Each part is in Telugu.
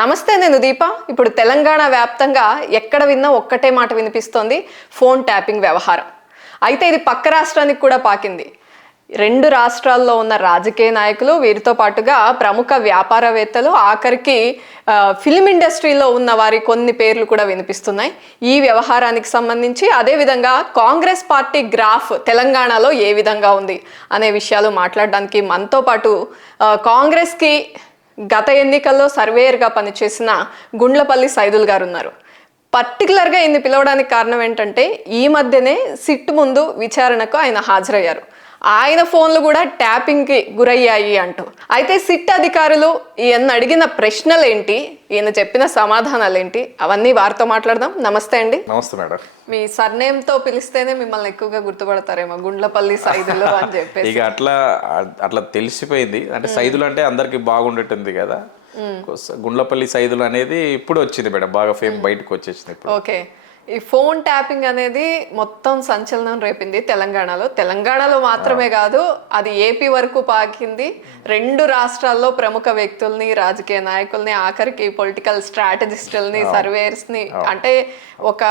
నమస్తే, నేను దీప. ఇప్పుడు తెలంగాణ వ్యాప్తంగా ఎక్కడ విన్నా ఒక్కటే మాట వినిపిస్తోంది, ఫోన్ ట్యాపింగ్ వ్యవహారం. అయితే ఇది పక్క రాష్ట్రానికి కూడా పాకింది. రెండు రాష్ట్రాల్లో ఉన్న రాజకీయ నాయకులు, వీరితో పాటుగా ప్రముఖ వ్యాపారవేత్తలు, ఆఖరికి ఫిల్మ్ ఇండస్ట్రీలో ఉన్న వారి కొన్ని పేర్లు కూడా వినిపిస్తున్నాయి ఈ వ్యవహారానికి సంబంధించి. అదేవిధంగా కాంగ్రెస్ పార్టీ గ్రాఫ్ తెలంగాణలో ఏ విధంగా ఉంది అనే విషయాలు మాట్లాడడానికి మనతో పాటు కాంగ్రెస్కి గత ఎన్నికల్లో సర్వేయర్గా పనిచేసిన గుండ్లపల్లి సైదుల్ గారు ఉన్నారు. పర్టికులర్గా ఈయన్ని పిలవడానికి కారణం ఏంటంటే, ఈ మధ్యనే సిట్ ముందు విచారణకు ఆయన హాజరయ్యారు. ఆయన ఫోన్లు కూడా ట్యాపింగ్కి గురయ్యాయి అంటూ. అయితే సిట్ అధికారులు ఈయన అడిగిన ప్రశ్నలు ఏంటి, ఈయన చెప్పిన సమాధానాలు ఏంటి, అవన్నీ వారితో మాట్లాడదాం. నమస్తే అండి. నమస్తే మేడం. మీ సర్నేమ్తో పిలిస్తేనే మిమ్మల్ని ఎక్కువగా గుర్తుపడతారేమో, గుండ్లపల్లి సైదులు అని చెప్పేసి. ఇక అట్లా తెలిసిపోయింది. అంటే సైదులు అంటే అందరికి బాగుండేటుంది కదా. గుండ్లపల్లి సైదులు అనేది ఇప్పుడు వచ్చింది మేడం, బాగా ఫేమ్ బయటకు వచ్చేసింది ఇప్పుడు. ఓకే, ఈ ఫోన్ ట్యాపింగ్ అనేది మొత్తం సంచలనం రేపింది తెలంగాణలో మాత్రమే కాదు, అది ఏపీ వరకు పాకింది. రెండు రాష్ట్రాల్లో ప్రముఖ వ్యక్తుల్ని, రాజకీయ నాయకుల్ని, ఆఖరికి పొలిటికల్ స్ట్రాటజిస్టుల్ని, సర్వేయర్స్ని, అంటే ఒక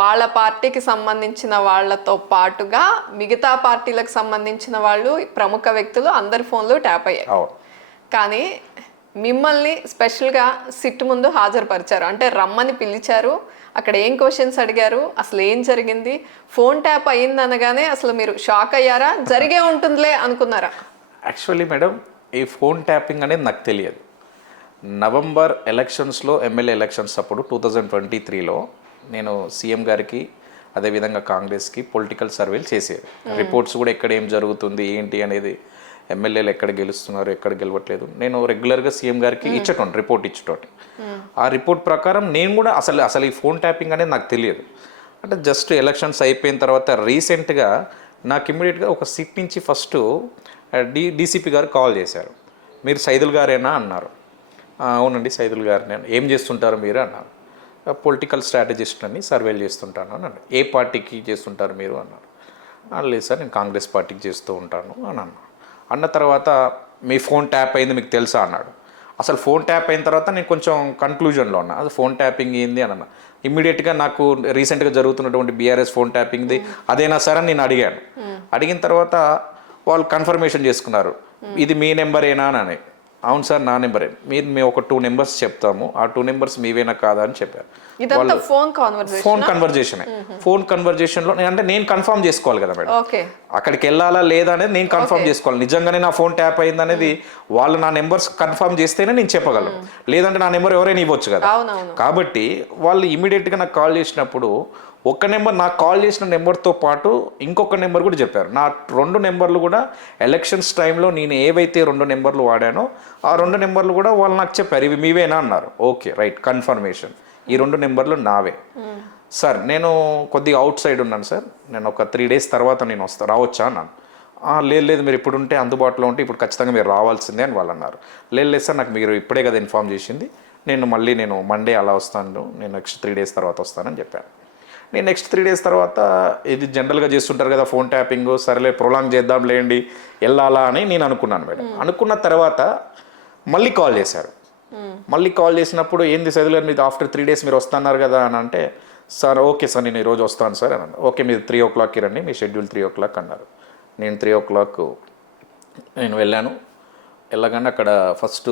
వాళ్ళ పార్టీకి సంబంధించిన వాళ్ళతో పాటుగా మిగతా పార్టీలకు సంబంధించిన వాళ్ళు, ప్రముఖ వ్యక్తులు అందరి ఫోన్లు ట్యాప్ అయ్యాయి. కానీ మిమ్మల్ని స్పెషల్గా సిట్ ముందు హాజరుపరిచారు, అంటే రమ్మని పిలిచారు. అక్కడ ఏం క్వశ్చన్స్ అడిగారు, అసలు ఏం జరిగింది, ఫోన్ ట్యాప్ అయ్యింది అనగానే అసలు మీరు షాక్ అయ్యారా, జరిగే ఉంటుందిలే అనుకున్నారా? యాక్చువల్లీ మేడం, ఈ ఫోన్ ట్యాపింగ్ అనేది నాకు తెలియదు. నవంబర్ ఎలక్షన్స్లో, ఎమ్మెల్యే ఎలక్షన్స్ అప్పుడు 2023లో నేను సీఎం గారికి, అదేవిధంగా కాంగ్రెస్కి పొలిటికల్ సర్వేలు చేసేది. రిపోర్ట్స్ కూడా ఎక్కడ ఏం జరుగుతుంది ఏంటి అనేది, ఎమ్మెల్యేలు ఎక్కడ గెలుస్తున్నారు, ఎక్కడ గెలవట్లేదు, నేను రెగ్యులర్గా సీఎం గారికి రిపోర్ట్ ఇచ్చేటోటి. ఆ రిపోర్ట్ ప్రకారం నేను కూడా అసలు ఈ ఫోన్ ట్యాపింగ్ అనేది నాకు తెలియదు. అంటే జస్ట్ ఎలక్షన్స్ అయిపోయిన తర్వాత రీసెంట్గా నాకు ఇమ్మీడియట్గా ఒక సిట్ నుంచి ఫస్ట్ డీసీపీ గారు కాల్ చేశారు. మీరు సైదుల్ గారేనా అన్నారు. అవునండి సైదుల్ గారిని. ఏం చేస్తుంటారు మీరు అన్నారు. పొలిటికల్ స్ట్రాటజిస్ట్ అని సర్వేలు చేస్తుంటాను అని అన్నారు. ఏ పార్టీకి చేస్తుంటారు మీరు అన్నారు. లేదు సార్, నేను కాంగ్రెస్ పార్టీకి చేస్తూ ఉంటాను అని అన్నాను. అన్న తర్వాత మీ ఫోన్ ట్యాప్ అయింది మీకు తెలుసా అన్నాడు. అసలు ఫోన్ ట్యాప్ అయిన తర్వాత నేను కొంచెం కన్క్లూజన్లో ఉన్నా, అది ఫోన్ ట్యాపింగ్ ఏంది అని అన్నా. ఇమ్మీడియట్గా నాకు రీసెంట్గా జరుగుతున్నటువంటి బీఆర్ఎస్ ఫోన్ ట్యాపింగ్ది అదేనా సార్ అని నేను అడిగాను. అడిగిన తర్వాత వాళ్ళు కన్ఫర్మేషన్ చేసుకున్నారు, ఇది మీ నెంబరేనా అని. అవును సార్ నా నెంబరే, మేము ఒక 2 నెంబర్స్ చెప్తాము, ఆ 2 నెంబర్స్ మీవేనా కాదా అని చెప్పారు. ఫోన్ కన్వర్జేషన్లో అంటే నేను కన్ఫర్మ్ చేసుకోవాలి కదా మేడం, అక్కడికి వెళ్ళాలా లేదా అనేది నేను కన్ఫర్మ్ చేసుకోవాలి. నిజంగానే నా ఫోన్ ట్యాప్ అయింది అనేది వాళ్ళు నా నెంబర్స్ కన్ఫర్మ్ చేస్తేనే నేను చెప్పగలను, లేదంటే నా నెంబర్ ఎవరైనా ఇవ్వచ్చు కదా. కాబట్టి వాళ్ళు ఇమీడియట్గా నాకు కాల్ చేసినప్పుడు ఒక నెంబర్, నాకు కాల్ చేసిన నెంబర్తో పాటు ఇంకొక నెంబర్ కూడా చెప్పారు. నా 2 నెంబర్లు కూడా ఎలక్షన్స్ టైంలో నేను ఏవైతే 2 నెంబర్లు వాడానో ఆ 2 నెంబర్లు కూడా వాళ్ళు నాకు చెప్పారు, ఇవి మీవేనా అన్నారు. ఓకే రైట్, కన్ఫర్మేషన్, ఈ 2 నెంబర్లు నావే. సార్ నేను కొద్దిగా అవుట్ సైడ్ ఉన్నాను సార్, నేను ఒక 3 డేస్ తర్వాత నేను రావచ్చా అన్నాను. లేదు మీరు ఇప్పుడు ఉంటే అందుబాటులో ఉంటే ఇప్పుడు ఖచ్చితంగా మీరు రావాల్సిందే అని వాళ్ళు అన్నారు. లేదు సార్, నాకు మీరు ఇప్పుడే కదా ఇన్ఫామ్ చేసింది, నేను మండే అలా వస్తాను, నేను నెక్స్ట్ 3 డేస్ తర్వాత వస్తానని చెప్పాను. నేను నెక్స్ట్ 3 డేస్ తర్వాత, ఇది జనరల్గా చేస్తుంటారు కదా ఫోన్ ట్యాపింగ్, సరేలే ప్రొలాంగ్ చేద్దాం లేండి వెళ్ళాలా అని నేను అనుకున్నాను మేడం. అనుకున్న తర్వాత మళ్ళీ కాల్ చేశారు. మళ్ళీ కాల్ చేసినప్పుడు ఏంది సైదుల్ గారు, మీరు ఆఫ్టర్ 3 డేస్ మీరు వస్తున్నారు కదా అని అంటే, సార్ ఓకే సార్ నేను ఈరోజు వస్తాను సార్ అన్నాను. ఓకే మీరు 3 o'clockకి రండి, మీ షెడ్యూల్ 3 o'clock అన్నారు. నేను 3 o'clock నేను వెళ్ళాను. వెళ్ళగానే అక్కడ ఫస్ట్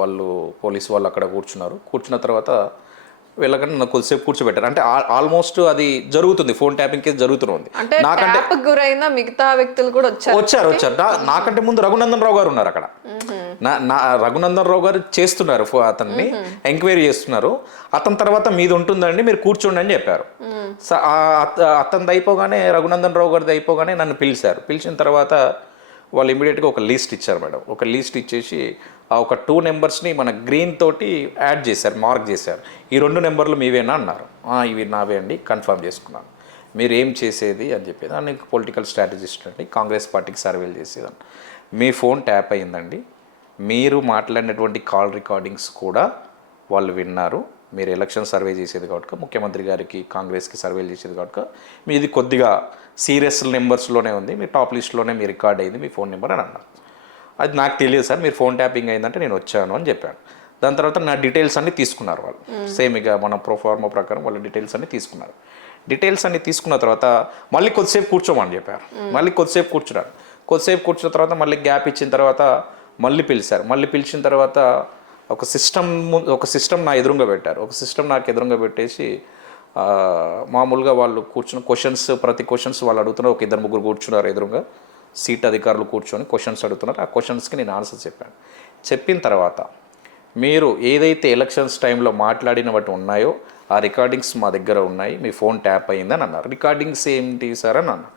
వాళ్ళు పోలీసు వాళ్ళు అక్కడ కూర్చున్న తర్వాత వెళ్ళగానే నాకు కొద్దిసేపు కూర్చోబెట్టారు. అంటే ఆల్మోస్ట్ అది జరుగుతుంది, ఫోన్ ట్యాపింగ్ కేసు జరుగుతుంది. నాకంటే మిగతా వ్యక్తులు కూడా వచ్చారు. నాకంటే ముందు రఘునందన్ రావు గారు ఉన్నారు అక్కడ. రఘునందన్ రావు గారు చేస్తున్నారు, అతన్ని ఎంక్వైరీ చేస్తున్నారు. అతని తర్వాత మీది ఉంటుందండి, మీరు కూర్చోండి అని చెప్పారు. అతనిది అయిపోగానే, రఘునందన్ రావు గారిది అయిపోగానే నన్ను పిలిచిన తర్వాత వాళ్ళు ఇమీడియట్గా ఒక లిస్ట్ ఇచ్చారు మేడం. ఒక లిస్ట్ ఇచ్చేసి ఆ ఒక 2 నెంబర్స్ని మన గ్రీన్ తోటి యాడ్ చేశారు, మార్క్ చేశారు. ఈ 2 నెంబర్లు మీవేనా అన్నారు. ఇవి నావే అండి, కన్ఫర్మ్ చేసుకున్నాను. మీరు ఏం చేసేది అని చెప్పేది. నేను పొలిటికల్ స్ట్రాటజిస్ట్ అండి, కాంగ్రెస్ పార్టీకి సర్వేలు చేసేదాన్ని. మీ ఫోన్ ట్యాప్ అయ్యిందండి, మీరు మాట్లాడినటువంటి కాల్ రికార్డింగ్స్ కూడా వాళ్ళు విన్నారు. మీరు ఎలక్షన్ సర్వే చేసేది కాబట్టి, ముఖ్యమంత్రి గారికి కాంగ్రెస్కి సర్వేలు చేసేది కాబట్టి, మీది కొద్దిగా సీరియస్ నెంబర్స్లోనే ఉంది, మీ టాప్ లిస్ట్లోనే మీ రికార్డ్ అయింది మీ ఫోన్ నెంబర్ అని అన్నారు. అది నాకు తెలియదు సార్, మీరు ఫోన్ ట్యాపింగ్ అయిందంటే నేను వచ్చాను అని చెప్పాను. దాని తర్వాత నా డీటెయిల్స్ అన్ని తీసుకున్నారు వాళ్ళు, సేమ్ ఇక మన ప్రోఫార్మా ప్రకారం వాళ్ళ డీటెయిల్స్ అన్ని తీసుకున్నారు. డీటెయిల్స్ అన్ని తీసుకున్న తర్వాత మళ్ళీ కొద్దిసేపు కూర్చోమని చెప్పారు. మళ్ళీ కొద్దిసేపు కూర్చున్నారు. కొద్దిసేపు కూర్చున్న తర్వాత మళ్ళీ గ్యాప్ ఇచ్చిన తర్వాత మళ్ళీ పిలిచారు. మళ్ళీ పిలిచిన తర్వాత ఒక సిస్టమ్ నా ఎదురుగా పెట్టారు. ఒక సిస్టమ్ నాకు ఎదురుగా పెట్టేసి మామూలుగా వాళ్ళు కూర్చుని ప్రతి క్వశ్చన్స్ వాళ్ళు అడుగుతున్నారు. ఒక 2-3 కూర్చున్నారు ఎదురుగా, సీట్ అధికారులు కూర్చొని క్వశ్చన్స్ అడుగుతున్నారు. ఆ క్వశ్చన్స్కి నేను ఆన్సర్ చెప్పాను. చెప్పిన తర్వాత మీరు ఏదైతే ఎలక్షన్స్ టైంలో మాట్లాడినవి ఉన్నాయో ఆ రికార్డింగ్స్ మా దగ్గర ఉన్నాయి, మీ ఫోన్ ట్యాప్ అయ్యిందని అన్నారు. రికార్డింగ్స్ ఏంటి సార్ అని అన్నా.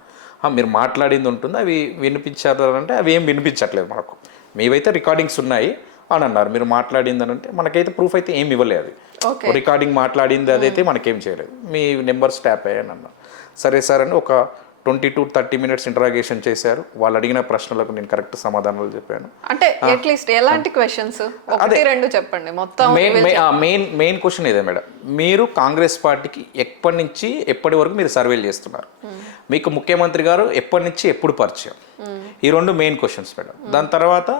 మీరు మాట్లాడింది ఉంటుంది, అవి వినిపించారు అంటే అవి ఏం వినిపించట్లేదు మాకు, మీవైతే రికార్డింగ్స్ ఉన్నాయి అని అన్నారు. మీరు మాట్లాడింది అని అంటే మనకైతే ప్రూఫ్ అయితే ఏమి ఇవ్వలేదు. రికార్డింగ్ మాట్లాడింది అదైతే మనకేం చేయలేదు, మీ నెంబర్స్ ట్యాప్ అయ్యాయని అన్నారు. సరే సార్ అని ఒక 20 to 30 minutes ఇంటరాగేషన్ చేశారు. వాళ్ళు అడిగిన ప్రశ్నలకు నేను కరెక్ట్ సమాధానాలు చెప్పాను. అంటే అట్లీస్ట్ ఎలాంటి క్వశ్చన్స్ 1-2 చెప్పండి మొత్తం. మెయిన్ క్వశ్చన్ ఇదే మేడం, మీరు కాంగ్రెస్ పార్టీకి ఎప్పటి నుంచి ఎప్పటి వరకు మీరు సర్వేలు చేస్తున్నారు, మీకు ముఖ్యమంత్రి గారు ఎప్పటి నుంచి ఎప్పుడు పరిచయం, ఈ 2 మెయిన్ క్వశ్చన్స్ మేడం. దాని తర్వాత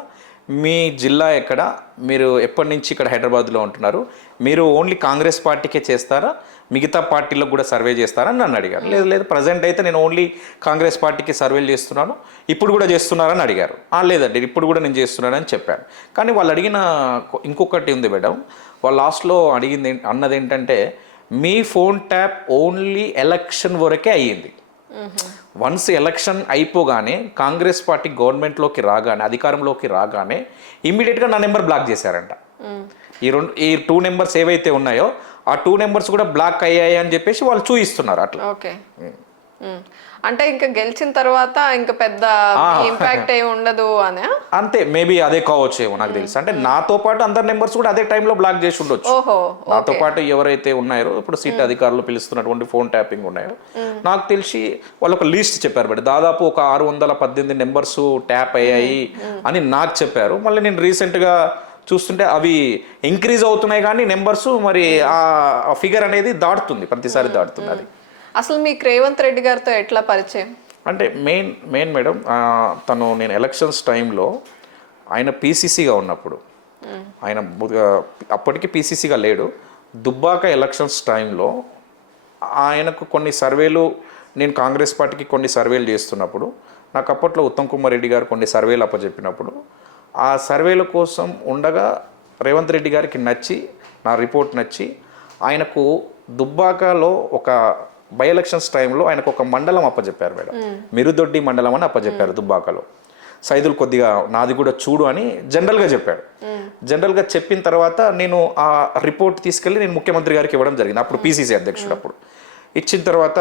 మీ జిల్లా ఎక్కడ, మీరు ఎప్పటి నుంచి ఇక్కడ హైదరాబాద్లో ఉంటున్నారు, మీరు ఓన్లీ కాంగ్రెస్ పార్టీకే చేస్తారా, మిగతా పార్టీలకు కూడా సర్వే చేస్తారా అని నన్ను అడిగారు. లేదు ప్రజెంట్ అయితే నేను ఓన్లీ కాంగ్రెస్ పార్టీకి సర్వేలు చేస్తున్నాను, ఇప్పుడు కూడా చేస్తున్నారని అడిగారు. లేదండి ఇప్పుడు కూడా నేను చేస్తున్నానని చెప్పాను. కానీ వాళ్ళు అడిగిన ఇంకొకటి ఉంది మేడం, వాళ్ళు లాస్ట్లో అన్నది ఏంటంటే మీ ఫోన్ ట్యాప్ ఓన్లీ ఎలక్షన్ వరకే అయ్యింది. వన్స్ ఎలక్షన్ అయిపోగానే కాంగ్రెస్ పార్టీ గవర్నమెంట్లోకి రాగానే, అధికారంలోకి రాగానే ఇమ్మీడియట్గా నా నెంబర్ బ్లాక్ చేశారంట. ఈ 2 నెంబర్స్ ఏవైతే ఉన్నాయో ఆ 2 నెంబర్స్ కూడా బ్లాక్ అయ్యాయి అని చెప్పేసి వాళ్ళు చూపిస్తున్నారు అట్లా. ఓకే, అంటే ఇంకా గెలిచిన తర్వాత ఇంకా పెద్ద ఇంపాక్ట్ ఏమి ఉండదు అని అంతే, మేబీ అదే కావచ్చేమో నాకు తెలుసు. అంటే నాతో పాటు అందరి నెంబర్స్ కూడా అదే టైంలో బ్లాక్ చేసి ఉండొచ్చు. నాతో పాటు ఎవరైతే ఉన్నారో ఇప్పుడు సీట్ అధికారులు పిలుస్తున్నటువంటి ఫోన్ ట్యాపింగ్ ఉన్నాయో నాకు తెలిసి వాళ్ళు ఒక లిస్ట్ చెప్పారు బట్ దాదాపు ఒక 618 నెంబర్స్ ట్యాప్ అయ్యాయి అని నాకు చెప్పారు. మళ్ళీ నేను రీసెంట్గా చూస్తుంటే అవి ఇంక్రీజ్ అవుతున్నాయి కానీ నెంబర్స్ మరి ఆ ఫిగర్ అనేది దాటుతుంది, ప్రతిసారి దాటుతుంది. అది అసలు మీకు రేవంత్ రెడ్డి గారితో ఎట్లా పరిచయం? అంటే మెయిన్ మేడం, నేను ఎలక్షన్స్ టైంలో ఆయన పీసీసీగా ఉన్నప్పుడు, ఆయన అప్పటికి పీసీసీగా లేడు, దుబ్బాక ఎలక్షన్స్ టైంలో ఆయనకు కొన్ని సర్వేలు, నేను కాంగ్రెస్ పార్టీకి కొన్ని సర్వేలు చేస్తున్నప్పుడు నాకు అప్పట్లో ఉత్తమ్ కుమార్ రెడ్డి గారు కొన్ని సర్వేలు అప్పచెప్పినప్పుడు ఆ సర్వేల కోసం ఉండగా రేవంత్ రెడ్డి గారికి నచ్చి, నా రిపోర్ట్ నచ్చి ఆయనకు దుబ్బాకలో ఒక బై ఎలక్షన్స్ టైంలో ఆయనకు ఒక మండలం అప్పచెప్పారు మేడం, మిరుదొడ్డి మండలం అని అప్పచెప్పారు దుబ్బాకలో. సైదులు కొద్దిగా నాది కూడా చూడు అని జనరల్గా చెప్పాడు. జనరల్గా చెప్పిన తర్వాత నేను ఆ రిపోర్ట్ తీసుకెళ్ళి నేను ముఖ్యమంత్రి గారికి ఇవ్వడం జరిగింది, అప్పుడు పీసీసీ అధ్యక్షుడు. అప్పుడు ఇచ్చిన తర్వాత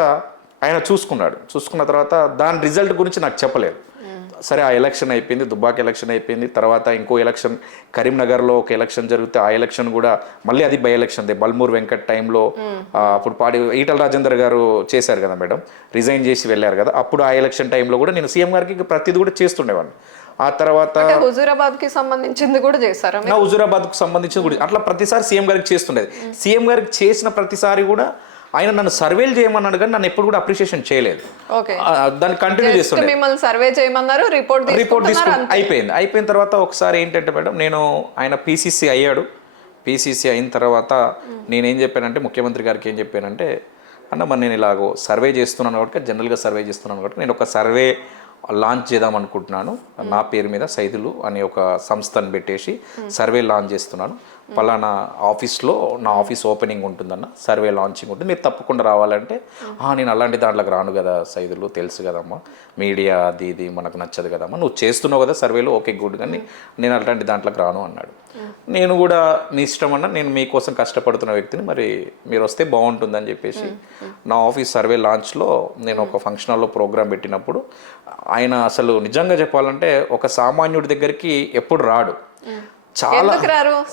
ఆయన చూసుకున్న తర్వాత దాని రిజల్ట్ గురించి నాకు చెప్పలేదు. సరే ఆ ఎలక్షన్ అయిపోయింది, దుబ్బాక ఎలక్షన్ అయిపోయింది. తర్వాత ఇంకో ఎలక్షన్ కరీంనగర్లో ఒక ఎలక్షన్ జరిగితే ఆ ఎలక్షన్ కూడా మళ్ళీ అది బై ఎలక్షన్ బల్మూర్ వెంకట్ టైంలో అప్పుడు ఈటల రాజేందర్ గారు చేశారు కదా మేడం, రిజైన్ చేసి వెళ్ళారు కదా, అప్పుడు ఆ ఎలక్షన్ టైంలో కూడా నేను సీఎం గారికి ప్రతిదీ కూడా చేస్తుండేవాడిని. ఆ తర్వాత హుజూరాబాద్ కి సంబంధించింది కూడా చేశారు, హుజూరాబాద్ కు సంబంధించింది కూడా అట్లా ప్రతిసారి సీఎం గారికి చేస్తుండేది. సీఎం గారికి చేసిన ప్రతిసారి కూడా ఆయన నన్ను సర్వేలు చేయమన్నాడు కానీ నన్ను ఎప్పుడు కూడా అప్రిషియేషన్ చేయలేదు. దాన్ని కంటిన్యూ చేస్తుండే. సర్వే చేయమన్నారు, రిపోర్ట్ తీసుకుని అయిపోయిన తర్వాత ఒకసారి ఏంటంటే మేడం, నేను ఆయన పీసీసీ అయ్యాడు. పీసీసీ అయిన తర్వాత నేనేం చెప్పానంటే ముఖ్యమంత్రి గారికి ఏం చెప్పానంటే, అన్న మరి నేను ఇలాగో సర్వే చేస్తున్నాను కాబట్టి, జనరల్గా సర్వే చేస్తున్నాను కాబట్టి నేను ఒక సర్వే లాంచ్ చేద్దాం అనుకుంటున్నాను, నా పేరు మీద సైదులు అనే ఒక సంస్థను పెట్టేసి సర్వే లాంచ్ చేస్తున్నాను, పలానా ఆఫీస్లో నా ఆఫీస్ ఓపెనింగ్ ఉంటుందన్న, సర్వే లాంచింగ్ ఉంటుంది, మీరు తప్పకుండా రావాలంటే నేను అలాంటి దాంట్లోకి రాను కదా సైదులు, తెలుసు కదమ్మా మీడియా అది ఇది మనకు నచ్చదు కదమ్మా, నువ్వు చేస్తున్నావు కదా సర్వేలో, ఓకే గుడ్, కానీ నేను అలాంటి దాంట్లోకి రాను అన్నాడు. నేను కూడా మీ ఇష్టం అన్న, నేను మీకోసం కష్టపడుతున్న వ్యక్తిని, మరి మీరు వస్తే బాగుంటుందని చెప్పేసి నా ఆఫీస్ సర్వే లాంచ్లో నేను ఒక ఫంక్షన్ హాల్లో ప్రోగ్రామ్ పెట్టినప్పుడు ఆయన అసలు నిజంగా చెప్పాలంటే ఒక సామాన్యుడి దగ్గరికి ఎప్పుడు రాడు, చాలా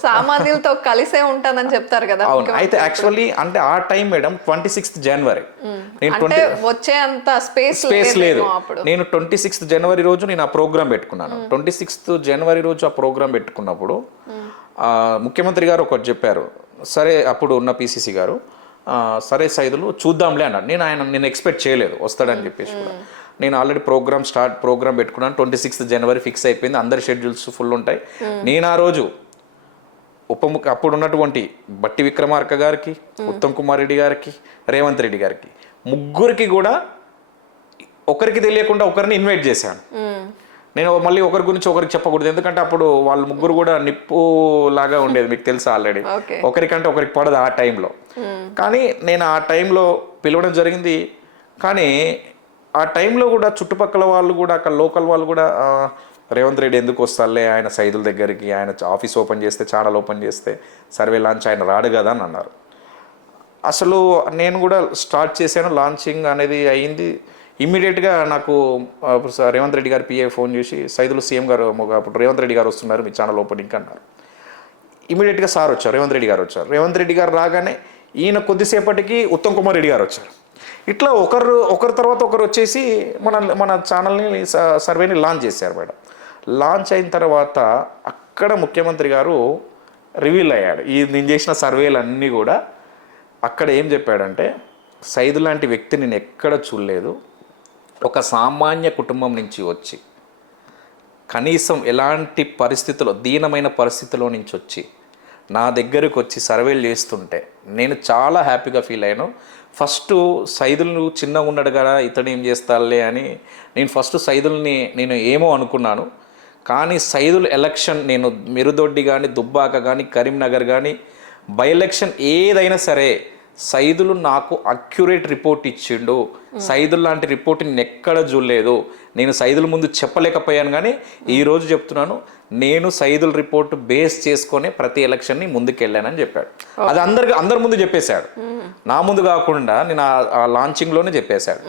సామాన్యులతో కలిసే ఉంటానని చెప్తారు కదా. అవును, అయితే యాక్చువల్లీ అంటే ఆ టైం మేడం 26th జనవరి, వచ్చే అంత స్పేస్ లేదు. నేను 26th జనవరి రోజు నేను ఆ ప్రోగ్రామ్ పెట్టుకున్నాను. 26th జనవరి రోజు ఆ ప్రోగ్రామ్ పెట్టుకున్నప్పుడు ముఖ్యమంత్రి గారు ఒకటి చెప్పారు, సరే అప్పుడు ఉన్న పీసీసీ గారు, సరే సైదులు చూద్దాంలే అన్నాడు. నేను ఎక్స్పెక్ట్ చేయలేదు వస్తాడని చెప్పేసి కూడా. నేను ఆల్రెడీ ప్రోగ్రామ్ పెట్టుకున్నాను, 26th జనవరి ఫిక్స్ అయిపోయింది, అందరి షెడ్యూల్స్ ఫుల్ ఉంటాయి. నేను ఆ రోజు అప్పుడు ఉన్నటువంటి బట్టి విక్రమార్క గారికి, ఉత్తమ్ కుమార్ రెడ్డి గారికి, రేవంత్ రెడ్డి గారికి, ముగ్గురికి కూడా ఒకరికి తెలియకుండా ఒకరిని ఇన్వైట్ చేశాను. నేను మళ్ళీ ఒకరి గురించి ఒకరికి చెప్పకూడదు, ఎందుకంటే అప్పుడు వాళ్ళు ముగ్గురు కూడా నిప్పు లాగా ఉండేది, మీకు తెలుసా ఆల్రెడీ. ఒకరికంటే ఒకరికి పడదు ఆ టైంలో. కానీ నేను ఆ టైంలో పిలవడం జరిగింది. కానీ ఆ టైంలో కూడా చుట్టుపక్కల వాళ్ళు కూడా, అక్కడ లోకల్ వాళ్ళు కూడా, రేవంత్ రెడ్డి ఎందుకు వస్తాలే ఆయన సైదుల దగ్గరికి, ఆయన ఆఫీస్ ఓపెన్ చేస్తే, ఛానల్ ఓపెన్ చేస్తే సర్వే లాంచ్ ఆయన రాడు కదా అని అన్నారు. అసలు నేను కూడా స్టార్ట్ చేశాను, లాంచింగ్ అనేది అయ్యింది. ఇమ్మీడియట్గా నాకు రేవంత్ రెడ్డి గారు పిఏ ఫోన్ చేసి, సైదులు సీఎం గారు అప్పుడు రేవంత్ రెడ్డి గారు వస్తున్నారు మీ ఛానల్ ఓపెనింగ్ అన్నారు. ఇమ్మీడియట్గా సార్ వచ్చారు, రేవంత్ రెడ్డి గారు వచ్చారు. రేవంత్ రెడ్డి గారు రాగానే ఈయన కొద్దిసేపటికి ఉత్తమ్ కుమార్ రెడ్డి గారు వచ్చారు. ఇట్లా ఒకరి తర్వాత ఒకరు వచ్చేసి మన ఛానల్ని సర్వేని లాంచ్ చేశారు మేడం. లాంచ్ అయిన తర్వాత అక్కడ ముఖ్యమంత్రి గారు రివీల్ అయ్యాడు. నేను చేసిన సర్వేలు అన్నీ కూడా అక్కడ ఏం చెప్పాడంటే, సైదు లాంటి వ్యక్తి నేను ఎక్కడ చూడలేదు, ఒక సామాన్య కుటుంబం నుంచి వచ్చి కనీసం ఎలాంటి పరిస్థితుల్లో, దీనమైన పరిస్థితిలో నుంచి వచ్చి నా దగ్గరకు వచ్చి సర్వేలు చేస్తుంటే నేను చాలా హ్యాపీగా ఫీల్ అయ్యాను. ఫస్ట్ సైదులు చిన్నగా ఉన్నాడు కదా, ఇతడు ఏం చేస్తాడులే అని నేను ఫస్ట్ సైదుల్ని నేను ఏమో అనుకున్నాను. కానీ సైదుల్ ఎలక్షన్ నేను మిరుదొడ్డి కానీ, దుబ్బాక కానీ, కరీంనగర్ కానీ, బై ఎలక్షన్ ఏదైనా సరే సైదులు నాకు అక్యురేట్ రిపోర్ట్ ఇచ్చిండు. సైదుల్ లాంటి రిపోర్ట్ నేను ఎక్కడ చూడలేదు. నేను సైదుల ముందు చెప్పలేకపోయాను, కానీ ఈరోజు చెప్తున్నాను, నేను సైదుల్ రిపోర్ట్ బేస్ చేసుకొని ప్రతి ఎలక్షన్ని ముందుకెళ్ళానని చెప్పాడు. అది అందరి ముందు చెప్పేశాడు, నా ముందు కాకుండా నేను ఆ లాంచింగ్లోనే చెప్పేశాడు.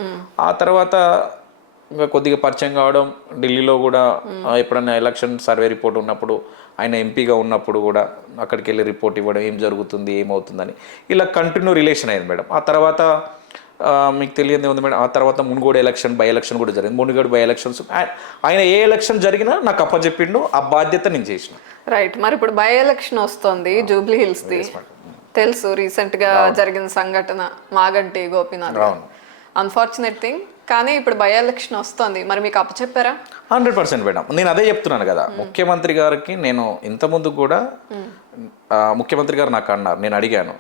ఆ తర్వాత ఇంకా కొద్దిగా పరిచయం కావడం, ఢిల్లీలో కూడా ఎప్పుడైనా ఎలక్షన్ సర్వే రిపోర్ట్ ఉన్నప్పుడు, ఆయన ఎంపీగా ఉన్నప్పుడు కూడా అక్కడికి వెళ్ళి రిపోర్ట్ ఇవ్వడం, ఏం జరుగుతుంది ఏమవుతుందని, ఇలా కంటిన్యూ రిలేషన్ అయింది మేడం. ఆ తర్వాత మీకు తెలియదు ఉంది మేడం, ఆ తర్వాత మునుగోడు ఎలక్షన్, బై ఎలక్షన్ కూడా జరిగింది. మునుగోడు బై ఎలక్షన్స్ ఆయన ఏ ఎలక్షన్ జరిగినా నాకు అప్పచెప్పిండు, ఆ బాధ్యత నేను చేసిన. రైట్. మరి ఇప్పుడు బై ఎలక్షన్ వస్తుంది జూబ్లీ హిల్స్ది, తెలుసు రీసెంట్గా జరిగిన సంఘటన మాగంటి గోపీనాథ్. Unfortunate thing. కానీ ఇప్పుడు బై ఎలక్షన్ వస్తుంది, మరి మీకు అప్పచెప్పారా? 100% మేడం. నేను అదే చెప్తున్నాను కదా, ముఖ్యమంత్రి గారికి నేను ఇంతకుముందు కూడా ముఖ్యమంత్రి గారు నాకు అన్నారు, నేను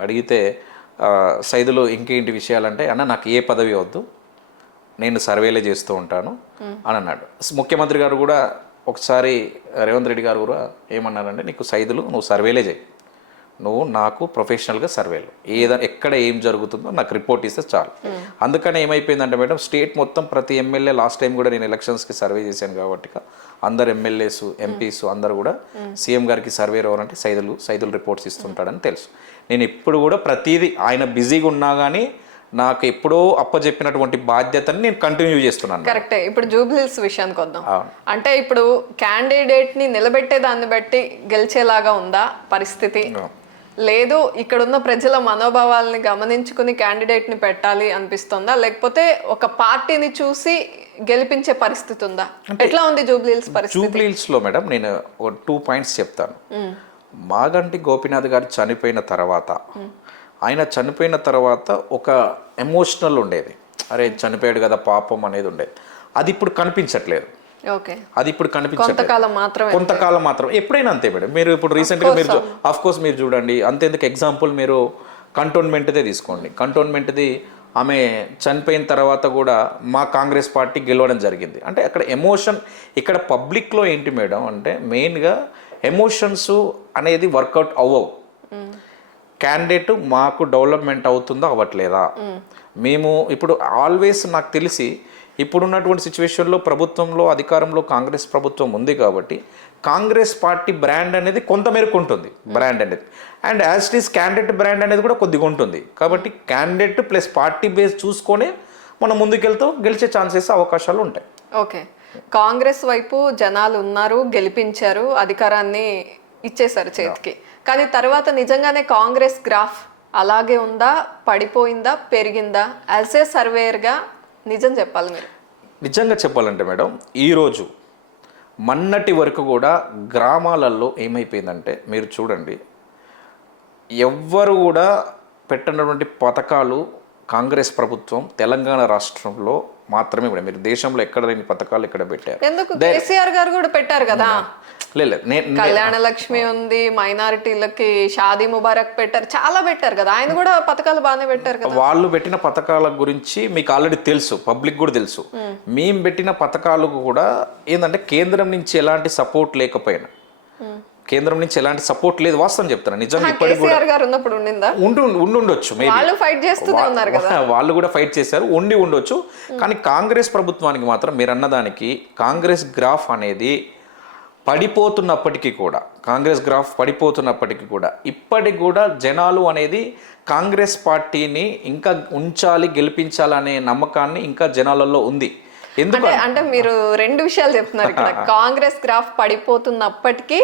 అడిగితే సైదులు ఇంకేంటి విషయాలంటే, అన్న నాకు ఏ పదవి వద్దు, నేను సర్వేలే చేస్తూ ఉంటాను అని అన్నాడు. ముఖ్యమంత్రి గారు కూడా ఒకసారి రేవంత్ రెడ్డి గారు కూడా ఏమన్నారంటే, నీకు సైదులు నువ్వు సర్వేలే చేయి, నువ్వు నాకు ప్రొఫెషనల్గా సర్వేలు ఎక్కడ ఏం జరుగుతుందో నాకు రిపోర్ట్ ఇస్తే చాలు. అందుకని ఏమైపోయిందంటే మేడం, స్టేట్ మొత్తం ప్రతి ఎమ్మెల్యే, లాస్ట్ టైం కూడా నేను ఎలక్షన్స్కి సర్వే చేశాను కాబట్టి అందరు ఎమ్మెల్యేస్, ఎంపీస్ అందరు కూడా సీఎం గారికి సర్వే ఎవరంటే సైదులు రిపోర్ట్స్ ఇస్తుంటాడని తెలుసు. నేను ఇప్పుడు కూడా ప్రతిదీ ఆయన బిజీగా ఉన్నా కానీ నాకు ఎప్పుడో అప్పచెప్పినటువంటి బాధ్యతని నేను కంటిన్యూ చేస్తున్నాను. కరెక్టే. ఇప్పుడు జూబ్లీహిల్స్ విషయానికి వద్దాం. అంటే ఇప్పుడు క్యాండిడేట్ ని నిలబెట్టే దాన్ని బట్టి గెలిచేలాగా ఉందా పరిస్థితి, లేదు ఇక్కడున్న ప్రజల మనోభావాలని గమనించుకుని క్యాండిడేట్ ని పెట్టాలి అనిపిస్తుందా, లేకపోతే ఒక పార్టీని చూసి గెలిపించే పరిస్థితి ఉందా? ఎట్లా ఉంది జూబ్లీహిల్స్ పరిస్థితి? జూబ్లీహిల్స్ లో మేడం నేను 2 పాయింట్స్ చెప్తాను. మాగంటి గోపీనాథ్ గారు చనిపోయిన తర్వాత, ఆయన చనిపోయిన తర్వాత ఒక ఎమోషనల్ ఉండేది, అరే చనిపోయాడు కదా పాపం అనేది ఉండేది. అది ఇప్పుడు కనిపించట్లేదు. అది ఇప్పుడు కనిపించట్లేదు, కొంతకాలం మాత్రం. ఎప్పుడైనా అంతే మేడం. మీరు ఇప్పుడు రీసెంట్గా మీరు ఆఫ్ కోర్స్ మీరు చూడండి, అంతేందుకు ఎగ్జాంపుల్ మీరు కంటోన్మెంట్దే తీసుకోండి. కంటోన్మెంట్ది ఆమె చనిపోయిన తర్వాత కూడా మా కాంగ్రెస్ పార్టీ గెలవడం జరిగింది. అంటే అక్కడ ఎమోషన్, ఇక్కడ పబ్లిక్లో ఏంటి మేడం అంటే మెయిన్గా ఎమోషన్స్ అనేది వర్కౌట్ అవ్వవు. క్యాండిడేట్ మాకు డెవలప్మెంట్ అవుతుందో అవ్వట్లేదా, మేము ఇప్పుడు ఆల్వేస్ నాకు తెలిసి ఇప్పుడున్నటువంటి సిచ్యువేషన్లో ప్రభుత్వంలో అధికారంలో కాంగ్రెస్ ప్రభుత్వం ఉంది కాబట్టి కాంగ్రెస్ పార్టీ బ్రాండ్ అనేది కొంతమేరకు ఉంటుంది, బ్రాండ్ అనేది. And as it is candidate brand అనేది కూడా కొద్దిగా ఉంటుంది. కాబట్టి క్యాండిడేట్ ప్లస్ పార్టీ బేస్ చూసుకొని మనం ముందుకెళ్తూ గెలిచే ఛాన్సెస్, అవకాశాలు ఉంటాయి. ఓకే. కాంగ్రెస్ వైపు జనాలు ఉన్నారు, గెలిపించారు, అధికారాన్ని ఇచ్చేశారు చేతికి. కానీ తర్వాత నిజంగానే కాంగ్రెస్ గ్రాఫ్ అలాగే ఉందా, పడిపోయిందా, పెరిగిందా? యాజ్ ఏ సర్వేయర్గా నిజం చెప్పాలి మీరు. నిజంగా చెప్పాలంటే మేడం, ఈరోజు మొన్నటి వరకు కూడా గ్రామాలలో ఏమైపోయిందంటే మీరు చూడండి, ఎవ్వరు కూడా పెట్టినటువంటి పథకాలు కాంగ్రెస్ ప్రభుత్వం తెలంగాణ రాష్ట్రంలో మాత్రమే కూడా మీరు దేశంలో ఎక్కడ లేని పథకాలు ఇక్కడ పెట్టారు. ఎందుకు కేసీఆర్ గారు కూడా పెట్టారు కదా, లేదు కళ్యాణ లక్ష్మి ఉంది, మైనారిటీలకి షాదీ ముబారక్ పెట్టారు, చాలా పెట్టారు కదా, ఆయన కూడా పథకాలు బాగానే పెట్టారు కదా. వాళ్ళు పెట్టిన పథకాల గురించి మీకు ఆల్రెడీ తెలుసు, పబ్లిక్ కూడా తెలుసు. మేము పెట్టిన పథకాలు కూడా ఏంటంటే కేంద్రం నుంచి ఎలాంటి సపోర్ట్ లేకపోయినా, కేంద్రం నుంచి ఎలాంటి సపోర్ట్ లేదు, వాస్తవం చెప్తాను నిజంగా. ఇప్పటికి కూడా గారు ఉన్నప్పుడు ఉండిందా? ఉండొచ్చు, వాళ్ళు ఫైట్ చేస్తూనే ఉన్నారు కదా, వాళ్ళు కూడా ఫైట్ చేశారు, ఉండొచ్చు. కానీ కాంగ్రెస్ ప్రభుత్వానికి మాత్రం మీరు అన్నదానికి కాంగ్రెస్ గ్రాఫ్ అనేది పడిపోతున్నప్పటికీ కూడా, కాంగ్రెస్ గ్రాఫ్ పడిపోతున్నప్పటికీ కూడా ఇప్పటికి కూడా జనాలు అనేది కాంగ్రెస్ పార్టీని ఇంకా ఉంచాలి, గెలిపించాలనే నమ్మకాన్ని ఇంకా జనాలలో ఉంది. అంటే మీరు రెండు విషయాలు చెప్తున్నారు ఇక్కడ. కాంగ్రెస్ గ్రాఫ్ పడిపోతున్నప్పటికీ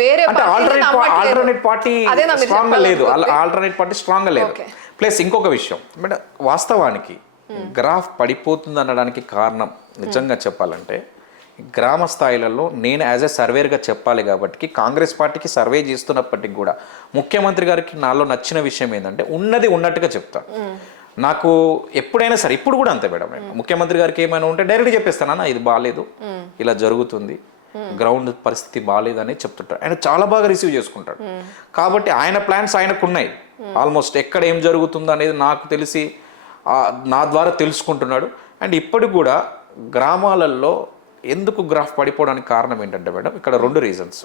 వేరే ఆల్టర్నేట్ పార్టీ స్ట్రాంగ్ లేదు, ఆల్టర్నేట్ పార్టీ స్ట్రాంగ్ లేదు. ప్లస్ ఇంకొక విషయం మేడం, వాస్తవానికి గ్రాఫ్ పడిపోతుంది అనడానికి కారణం నిజంగా చెప్పాలంటే గ్రామ స్థాయిలలో నేను యాజ్ ఎ సర్వేర్గా చెప్పాలి కాబట్టి కాంగ్రెస్ పార్టీకి సర్వే చేస్తున్నప్పటికి కూడా ముఖ్యమంత్రి గారికి నాలో నచ్చిన విషయం ఏంటంటే ఉన్నది ఉన్నట్టుగా చెప్తాను. నాకు ఎప్పుడైనా సరే, ఇప్పుడు కూడా అంతే మేడం, ముఖ్యమంత్రి గారికి ఏమైనా ఉంటే డైరెక్ట్గా చెప్పేస్తానన్నా ఇది బాగాలేదు, ఇలా జరుగుతుంది, గ్రౌండ్ పరిస్థితి బాగాలేదని చెప్తుంటాడు. ఆయన చాలా బాగా రిసీవ్ చేసుకుంటాడు. కాబట్టి ఆయన ప్లాన్స్ ఆయనకు ఉన్నాయి. ఆల్మోస్ట్ ఎక్కడ ఏం జరుగుతుందో అనేది నాకు తెలిసి నా ద్వారా తెలుసుకుంటున్నాడు. అండ్ ఇప్పటికి కూడా గ్రామాలలో ఎందుకు గ్రాఫ్ పడిపోవడానికి కారణం ఏంటంటే మేడం, ఇక్కడ రెండు రీజన్స్.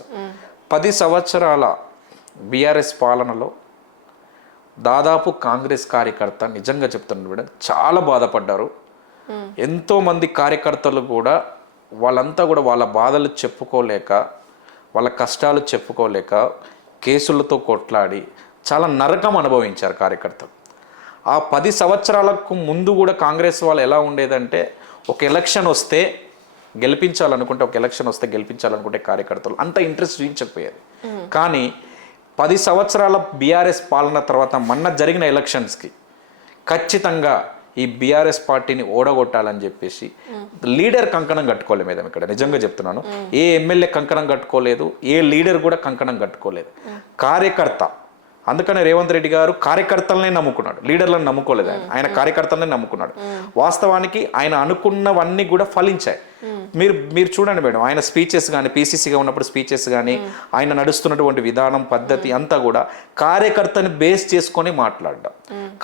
10 సంవత్సరాల బీఆర్ఎస్ పాలనలో దాదాపు కాంగ్రెస్ కార్యకర్త నిజంగా చెప్తున్నాను మేడం చాలా బాధపడ్డారు. ఎంతో మంది కార్యకర్తలు కూడా వాళ్ళంతా కూడా వాళ్ళ బాధలు చెప్పుకోలేక, వాళ్ళ కష్టాలు చెప్పుకోలేక కేసులతో కొట్లాడి చాలా నరకం అనుభవించారు కార్యకర్తలు. ఆ 10 సంవత్సరాలకు ముందు కూడా కాంగ్రెస్ వాళ్ళు ఎలా ఉండేదంటే ఒక ఎలక్షన్ వస్తే గెలిపించాలనుకుంటే, ఒక ఎలక్షన్ వస్తే గెలిపించాలనుకుంటే కార్యకర్తలు అంత ఇంట్రెస్ట్ చూపించకపోయేది. కానీ 10 సంవత్సరాల బీఆర్ఎస్ పాలన తర్వాత మొన్న జరిగిన ఎలక్షన్స్కి ఖచ్చితంగా ఈ బీఆర్ఎస్ పార్టీని ఓడగొట్టాలని చెప్పేసి లీడర్ కంకణం కట్టుకోలేదు మేడం. ఇక్కడ నిజంగా చెప్తున్నాను, ఏ ఎమ్మెల్యే కంకణం కట్టుకోలేదు, ఏ లీడర్ కూడా కంకణం కట్టుకోలేదు, కార్యకర్త. అందుకనే రేవంత్ రెడ్డి గారు కార్యకర్తలనే నమ్ముకున్నాడు, లీడర్లను నమ్ముకోలేదు. ఆయన కార్యకర్తలనే నమ్ముకున్నాడు. వాస్తవానికి ఆయన అనుకున్నవన్నీ కూడా ఫలించాయి. మీరు చూడండి మేడం, ఆయన స్పీచెస్ కానీ, పీసీసీగా ఉన్నప్పుడు స్పీచెస్ కానీ, ఆయన నడుస్తున్నటువంటి విధానం, పద్ధతి అంతా కూడా కార్యకర్తని బేస్ చేసుకొని మాట్లాడడం,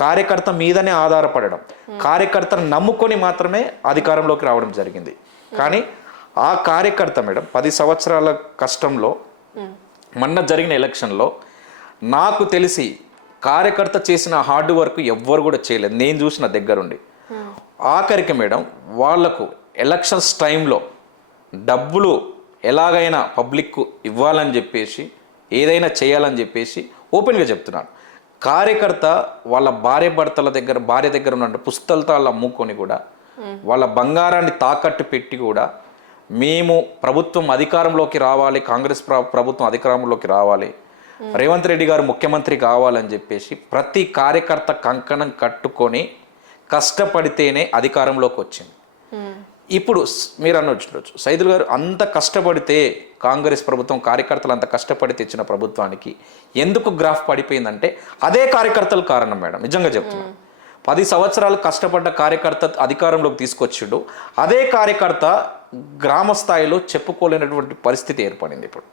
కార్యకర్త మీదనే ఆధారపడడం, కార్యకర్తను నమ్ముకొని మాత్రమే అధికారంలోకి రావడం జరిగింది. కానీ ఆ కార్యకర్త మేడం 10 సంవత్సరాల కష్టంలో మొన్న జరిగిన ఎలక్షన్లో నాకు తెలిసి కార్యకర్త చేసిన హార్డ్ వర్క్ ఎవ్వరు కూడా చేయలేదు, నేను చూసిన దగ్గరుండి. ఆఖరికి మేడం వాళ్లకు ఎలక్షన్స్ టైంలో డబ్బులు ఎలాగైనా పబ్లిక్కు ఇవ్వాలని చెప్పేసి, ఏదైనా చేయాలని చెప్పేసి ఓపెన్గా చెప్తున్నాను. కార్యకర్త వాళ్ళ భార్య దగ్గర ఉన్న పుస్తకాలు అమ్ముకొని కూడా, వాళ్ళ బంగారాన్ని తాకట్టు పెట్టి కూడా, మేము ప్రభుత్వం అధికారంలోకి రావాలి, కాంగ్రెస్ ప్రభుత్వం అధికారంలోకి రావాలి, రేవంత్ రెడ్డి గారు ముఖ్యమంత్రి కావాలని చెప్పేసి ప్రతి కార్యకర్త కంకణం కట్టుకొని కష్టపడితేనే అధికారంలోకి వచ్చింది. ఇప్పుడు మీరు అనొచ్చు సైదుల్ గారు అంత కష్టపడితే, కాంగ్రెస్ ప్రభుత్వం కార్యకర్తలు అంత కష్టపడి తెచ్చిన ప్రభుత్వానికి ఎందుకు గ్రాఫ్ పడిపోయిందంటే అదే కార్యకర్తల కారణం మేడం. నిజంగా చెప్తున్నాను, 10 సంవత్సరాలు కష్టపడ్డ కార్యకర్త అధికారంలోకి తీసుకొచ్చిండు. అదే కార్యకర్త గ్రామ స్థాయిలో చెప్పుకోలేనటువంటి పరిస్థితి ఏర్పడింది. ఇప్పుడు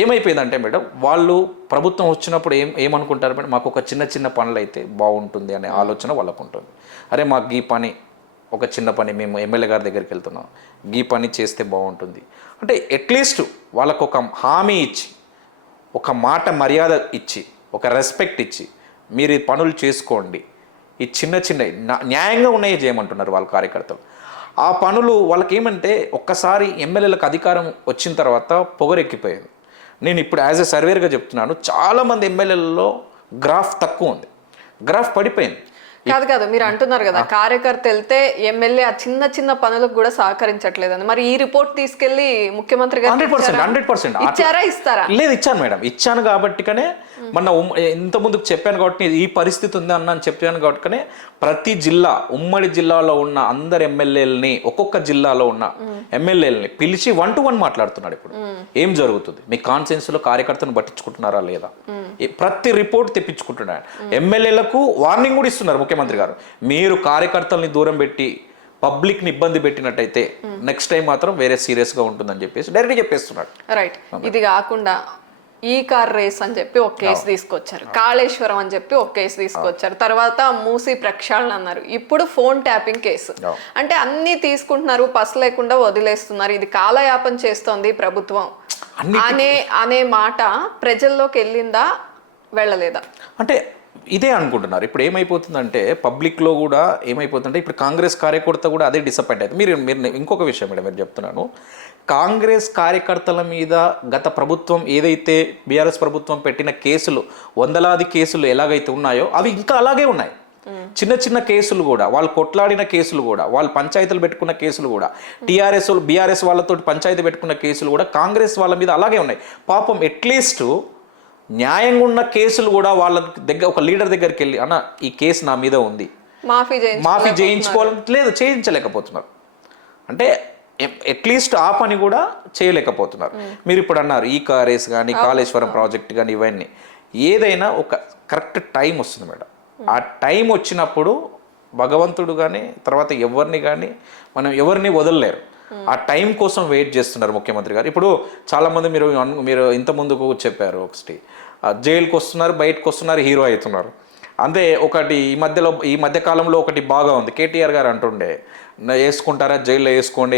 ఏమైపోయిందంటే మేడం, వాళ్ళు ప్రభుత్వం వచ్చినప్పుడు ఏమనుకుంటారు మేడం, మాకు ఒక చిన్న పనులు అయితే బాగుంటుంది అనే ఆలోచన వాళ్ళకు ఉంటుంది. అరే మాకు ఈ పని, ఒక చిన్న పని, మేము ఎమ్మెల్యే గారి దగ్గరికి వెళ్తున్నాం, ఈ పని చేస్తే బాగుంటుంది అంటే అట్లీస్ట్ వాళ్ళకు ఒక హామీ ఇచ్చి, ఒక మాట మర్యాద ఇచ్చి, ఒక రెస్పెక్ట్ ఇచ్చి, మీరు ఈ పనులు చేసుకోండి, ఈ చిన్న న్యాయంగా ఉన్నాయి చేయమంటున్నారు వాళ్ళ కార్యకర్తలు. ఆ పనులు వాళ్ళకి ఏమంటే ఒక్కసారి ఎమ్మెల్యేలకు అధికారం వచ్చిన తర్వాత పొగరెక్కిపోయింది. నేను ఇప్పుడు యాజ్ ఎ సర్వేర్గా చెప్తున్నాను, చాలామంది ఎమ్మెల్యేలలో గ్రాఫ్ తక్కువ ఉంది, గ్రాఫ్ పడిపోయింది. కాదు మీరు అంటున్నారు కదా కార్యకర్త వెళ్తే ఎమ్మెల్యే ఆ చిన్న పనులకు కూడా సహకరించట్లేదని. మరి ఈ రిపోర్ట్ తీసుకెళ్లి ముఖ్యమంత్రి గారు 100% ఇచ్చారా, ఇస్తారా? లేదు, ఇచ్చాను మేడం, ఇచ్చాను కాబట్టికనే ఇంత ముందుకు చెప్పాను కాబట్టి ఈ పరిస్థితి ఉంది అని చెప్పాను కాబట్టి ప్రతి జిల్లా ఉమ్మడి జిల్లాలో ఉన్న అందరు ఎమ్మెల్యేలని ఒక్కొక్క జిల్లాలో ఉన్న ఎమ్మెల్యేలని పిలిచి 1-to-1 మాట్లాడుతున్నాడు. ఇప్పుడు ఏం జరుగుతుంది, మీ కాన్సెన్స్ లో కార్యకర్తను పట్టించుకుంటున్నారా లేదా, ప్రతి రిపోర్ట్ తెప్పించుకుంటున్నాడు. ఎమ్మెల్యేలకు వార్నింగ్ కూడా ఇస్తున్నారు ముఖ్యమంత్రి గారు, మీరు కార్యకర్తల్ని దూరం పెట్టి పబ్లిక్ ని ఇబ్బంది పెట్టినట్టయితే నెక్స్ట్ టైం మాత్రం వేరే సీరియస్ గా ఉంటుందని చెప్పేసి డైరెక్ట్ చెప్పేస్తున్నాడు. రైట్. ఇది కాకుండా ఈ కార్ రేస్ అని చెప్పి ఒక కేసు తీసుకొచ్చారు, కాళేశ్వరం అని చెప్పి ఒక కేసు తీసుకొచ్చారు, తర్వాత మూసి ప్రక్షాళన అన్నారు, ఇప్పుడు ఫోన్ ట్యాపింగ్ కేసు. అంటే అన్ని తీసుకుంటున్నారు, పసు లేకుండా వదిలేస్తున్నారు. ఇది కాలయాపన చేస్తోంది ప్రభుత్వం అనే మాట ప్రజల్లోకి వెళ్ళిందా వెళ్ళలేదా అంటే ఇదే అనుకుంటున్నారు. ఇప్పుడు ఏమైపోతుందంటే పబ్లిక్లో కూడా ఏమైపోతుందంటే ఇప్పుడు కాంగ్రెస్ కార్యకర్త కూడా అదే డిసప్పాయింట్ అవుతుంది. మీరు ఇంకొక విషయం మేడం మీరు చెప్తున్నాను, కాంగ్రెస్ కార్యకర్తల మీద గత ప్రభుత్వం ఏదైతే బీఆర్ఎస్ ప్రభుత్వం పెట్టిన కేసులు, వందలాది కేసులు ఎలాగైతే ఉన్నాయో అవి ఇంకా అలాగే ఉన్నాయి. చిన్న చిన్న కేసులు కూడా, వాళ్ళు కొట్లాడిన కేసులు కూడా, వాళ్ళు పంచాయతీలు పెట్టుకున్న కేసులు కూడా, టీఆర్ఎస్ బీఆర్ఎస్ వాళ్ళతో పంచాయతీ పెట్టుకున్న కేసులు కూడా కాంగ్రెస్ వాళ్ళ మీద అలాగే ఉన్నాయి. పాపం అట్లీస్ట్ న్యాయంగా ఉన్న కేసులు కూడా వాళ్ళ దగ్గర ఒక లీడర్ దగ్గరికి వెళ్ళి అన్న ఈ కేసు నా మీద ఉంది మాఫీ చేయించుకోవాలి లేదు, చేయించలేకపోతున్నారు. అంటే అట్లీస్ట్ ఆ పని కూడా చేయలేకపోతున్నారు. మీరు ఇప్పుడు అన్నారు ఈ కారేస్ కానీ కాళేశ్వరం ప్రాజెక్ట్ కానీ ఇవన్నీ ఏదైనా ఒక కరెక్ట్ టైం వస్తుంది మేడం. ఆ టైం వచ్చినప్పుడు భగవంతుడు కానీ తర్వాత ఎవరిని కానీ మనం ఎవరిని వదలలేరు. ఆ టైం కోసం వెయిట్ చేస్తున్నారు ముఖ్యమంత్రి గారు. ఇప్పుడు చాలామంది మీరు ఇంత ముందుకు చెప్పారు, ఒకటి జైలుకి వస్తున్నారు, బయటకు వస్తున్నారు, హీరో అవుతున్నారు. అంతే. ఒకటి ఈ మధ్య కాలంలో ఒకటి బాగా ఉంది, కేటీఆర్ గారు అంటుండే వేసుకుంటారా జైల్లో వేసుకోండి